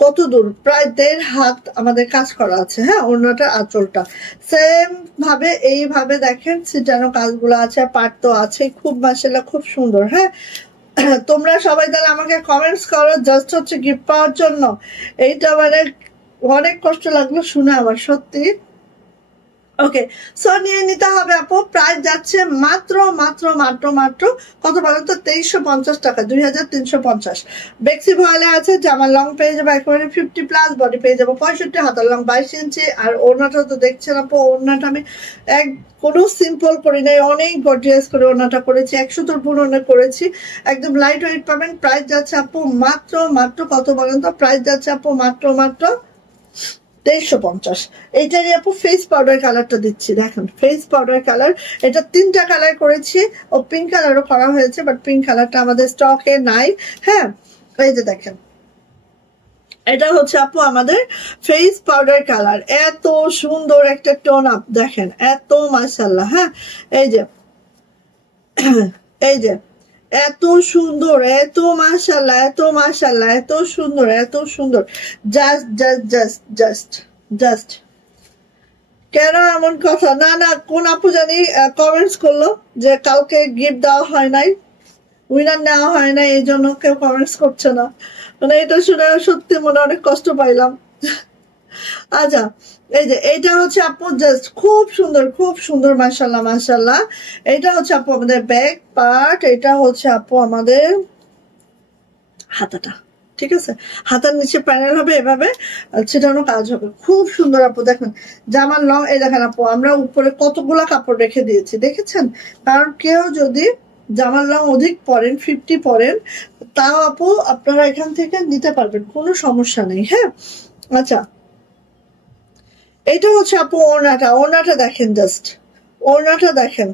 কত দূর, প্রায় 1.5 হাত আমাদের কাজ করা আছে, হ্যাঁ। ওড়নাটার আঁচলটা সেম ভাবে এইভাবে দেখেন সিটানো কাজগুলো আছে, পাট তো আছে, খুব মাশাআল্লাহ খুব সুন্দর, হ্যাঁ। তোমরা সবাই তাহলে আমাকে কমেন্টস করো জাস্ট হচ্ছে গিফট পাওয়ার জন্য। এইটা মানে অনেক কষ্ট লাগলো শুনে আমার, সত্যি। ওকে, সো নিয়ে নিতে হবে আপু। প্রাইস যাচ্ছে মাত্র মাত্র মাত্র মাত্র কত বলেন তো, 2350 টাকা, 2350। বেক্সি ভয়েলে আছে। জামার লং পেয়ে যাবো একেবারে 50+, বডি পেয়ে যাবো 65, হাতার লং 22 ইঞ্চি। আর ওড়নাটা তো দেখছেন আপু, ওড়নাটা আমি কোনো সিম্পল করি নাই, অনেক গর্জিয়াস করে ওড়নাটা করেছি, 100 পুরনো করেছি, একদম লাইট ওয়েট পাবেন। প্রাইস যাচ্ছে আপু মাত্র মাত্র কত বলেন তো, প্রাইস যাচ্ছে আপু মাত্র মাত্র 2350। এইটারই আপু ফেস পাউডার কালারটা দিচ্ছি, দেখেন ফেস পাউডার কালার। এটা 3টা কালার করেছি, ও পিঙ্ক কালারও করা হয়েছে, বাট পিঙ্ক কালারটা আমাদের স্টকে নাই, হ্যাঁ। এই যে দেখেন, এটা হচ্ছে আপু আমাদের ফেস পাউডার কালার। এত সুন্দর একটা টোন আপ, দেখেন এত মাশাআল্লাহ, হ্যাঁ। এই যে এই যে এত সুন্দর, এত মাশাআল্লাহ, এত মাশাআল্লাহ, এত সুন্দর, এত সুন্দর। Just just just just just কেন এমন কথা? না না, কোন আপু জানি কমেন্টস করলো যে কাউকে গিফট দেওয়া হয় নাই, উইনার নেওয়া হয় নাই, এই জন্য কেউ কমেন্টস করছে না। মানে এটা শুনে সত্যি মনে অনেক কষ্ট পাইলাম। আচ্ছা, এই যে এইটা হচ্ছে আপু জাস্ট খুব সুন্দর, খুব সুন্দর, মাশাআল্লাহ মাশাআল্লাহ। এটা হচ্ছে আপু আমাদের ব্যাক পার্ট, এটা হচ্ছে আপু আমাদের হাতাটা, ঠিক আছে? হাতার নিচে প্যানেল হবে এভাবে, ছিটানো কাজ হবে, খুব সুন্দর আপু। দেখেন জামার লং, এই দেখেন আপু আমরা উপরে কতগুলা কাপড় রেখে দিয়েছি, দেখেছেন? কারণ কেউ যদি জামার লং অধিক পরেন, 50 পরেন, তাও আপু আপনারা এখান থেকে নিতে পারবেন, কোনো সমস্যা নেই, হ্যাঁ। আচ্ছা, এইটা হচ্ছে আপু ওড়নাটা। ওড়নাটা দেখেন, জাস্ট ওড়নাটা দেখেন,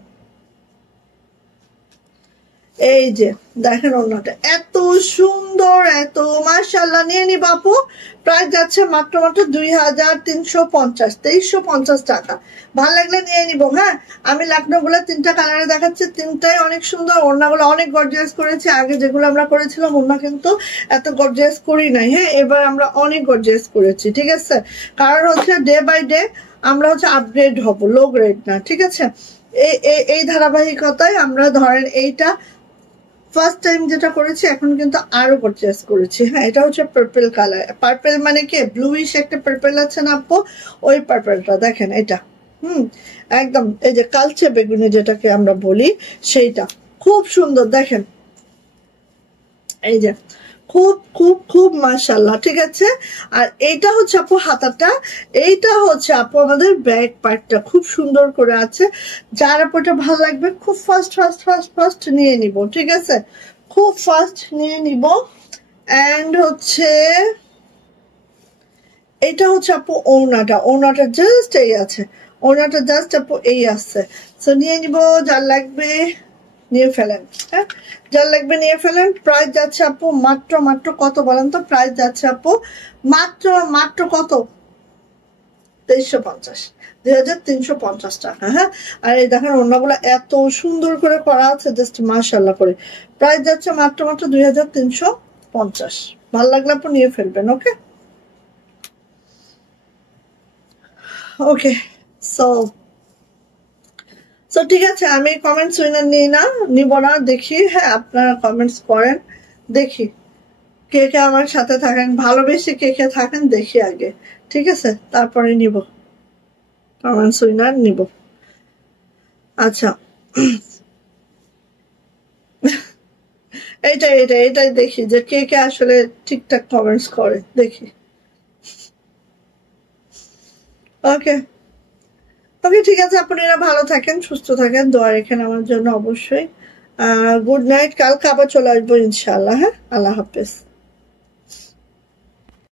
এই যে দেখেন ওড়নাটা এত সুন্দর, এত মাশাআল্লাহ। নিয়ে নিব আপু, প্রাইস যাচ্ছে মাত্র মাত্র 2350, 2350 টাকা। ভালো লাগলে নিয়ে নিব, হ্যাঁ। আমি লাকনো গুলো 3টা কালারে দেখাচ্ছি, 3টাই অনেক সুন্দর। ওড়নাগুলো অনেক গর্জিয়াস করেছি, আগে যেগুলো আমরা করেছিলাম ওড়না কিন্তু এত গর্জিয়াস করি নাই, হ্যাঁ। এবার আমরা অনেক গর্জিয়াস করেছি, ঠিক আছে? কারণ হচ্ছে ডে বাই ডে আমরা হচ্ছে আপগ্রেড হব, লো গ্রেড না, ঠিক আছে? এই ধারাবাহিকতায় আমরা ধরেন এইটা ফার্স্ট টাইম যেটা করেছি, এখন কিন্তু আরো পারচেস করেছি, হ্যাঁ। এটা হচ্ছে পার্পল কালার। পার্পল মানে কি, ব্লুইশ একটা পার্পল আছে না আপু, ওই পার্পলটা দেখেন, এটা একদম এই যে কালচে বেগুনি যেটাকে আমরা বলি, সেইটা খুব সুন্দর, দেখেন এই যে খুব খুব খুব মাশাআল্লাহ, ঠিক আছে? আর এইটা হচ্ছে আপু হাতাটা, এইটা হচ্ছে আপু আমাদের ব্যাক পার্টটা, খুব সুন্দর করে আছে। যার আপু এটা ভালো লাগবে খুব ফাস্ট ফাস্ট ফাস্ট ফাস্ট নিয়ে নিব, ঠিক আছে? খুব ফাস্ট নিয়ে নিব। এন্ড হচ্ছে এইটা হচ্ছে আপু ওড়নাটা, ওড়নাটা জাস্ট এই আছে, ওড়নাটা জাস্ট আপু এই আছে। সো নিয়ে নিব যার লাগবে। নিয়ে ফেলেন। হ্যাঁ, যার লাগবে নিয়ে ফেলেন। প্রাইস যাচ্ছে আপু মাত্র মাত্র কত বলেন তো? প্রাইস যাচ্ছে আপু মাত্র মাত্র কত? 2350, 2350 টাকা। হ্যাঁ, আর এই দেখেন ওড়নাগুলো এত সুন্দর করে করা আছে, জাস্ট মাশাআল্লাহ করে। প্রাইস যাচ্ছে মাত্র মাত্র 2350। ভালো লাগলে আপু নিয়ে ফেলবেন। ওকে ওকে, সো সো ঠিক আছে, আমি কমেন্টস নিব না, দেখি। হ্যাঁ, আপনারা কমেন্টস করেন, দেখি কে কে আমার সাথে থাকেন, ভালোবেসে কে কে থাকেন দেখি আগে, ঠিক আছে, তারপরে নিব কমেন্টস উইনার নিব। আচ্ছা, এটাই দেখি যে কে কে আসলে ঠিকঠাক কমেন্টস করে, দেখি। ওকে ওকে, ঠিক আছে, আপনারা ভালো থাকেন, সুস্থ থাকেন, দোয়া রাখেন আমার জন্য অবশ্যই। গুড নাইট, কালকে আবার চলে আসবো ইনশাআল্লাহ। হ্যাঁ, আল্লাহ হাফেজ।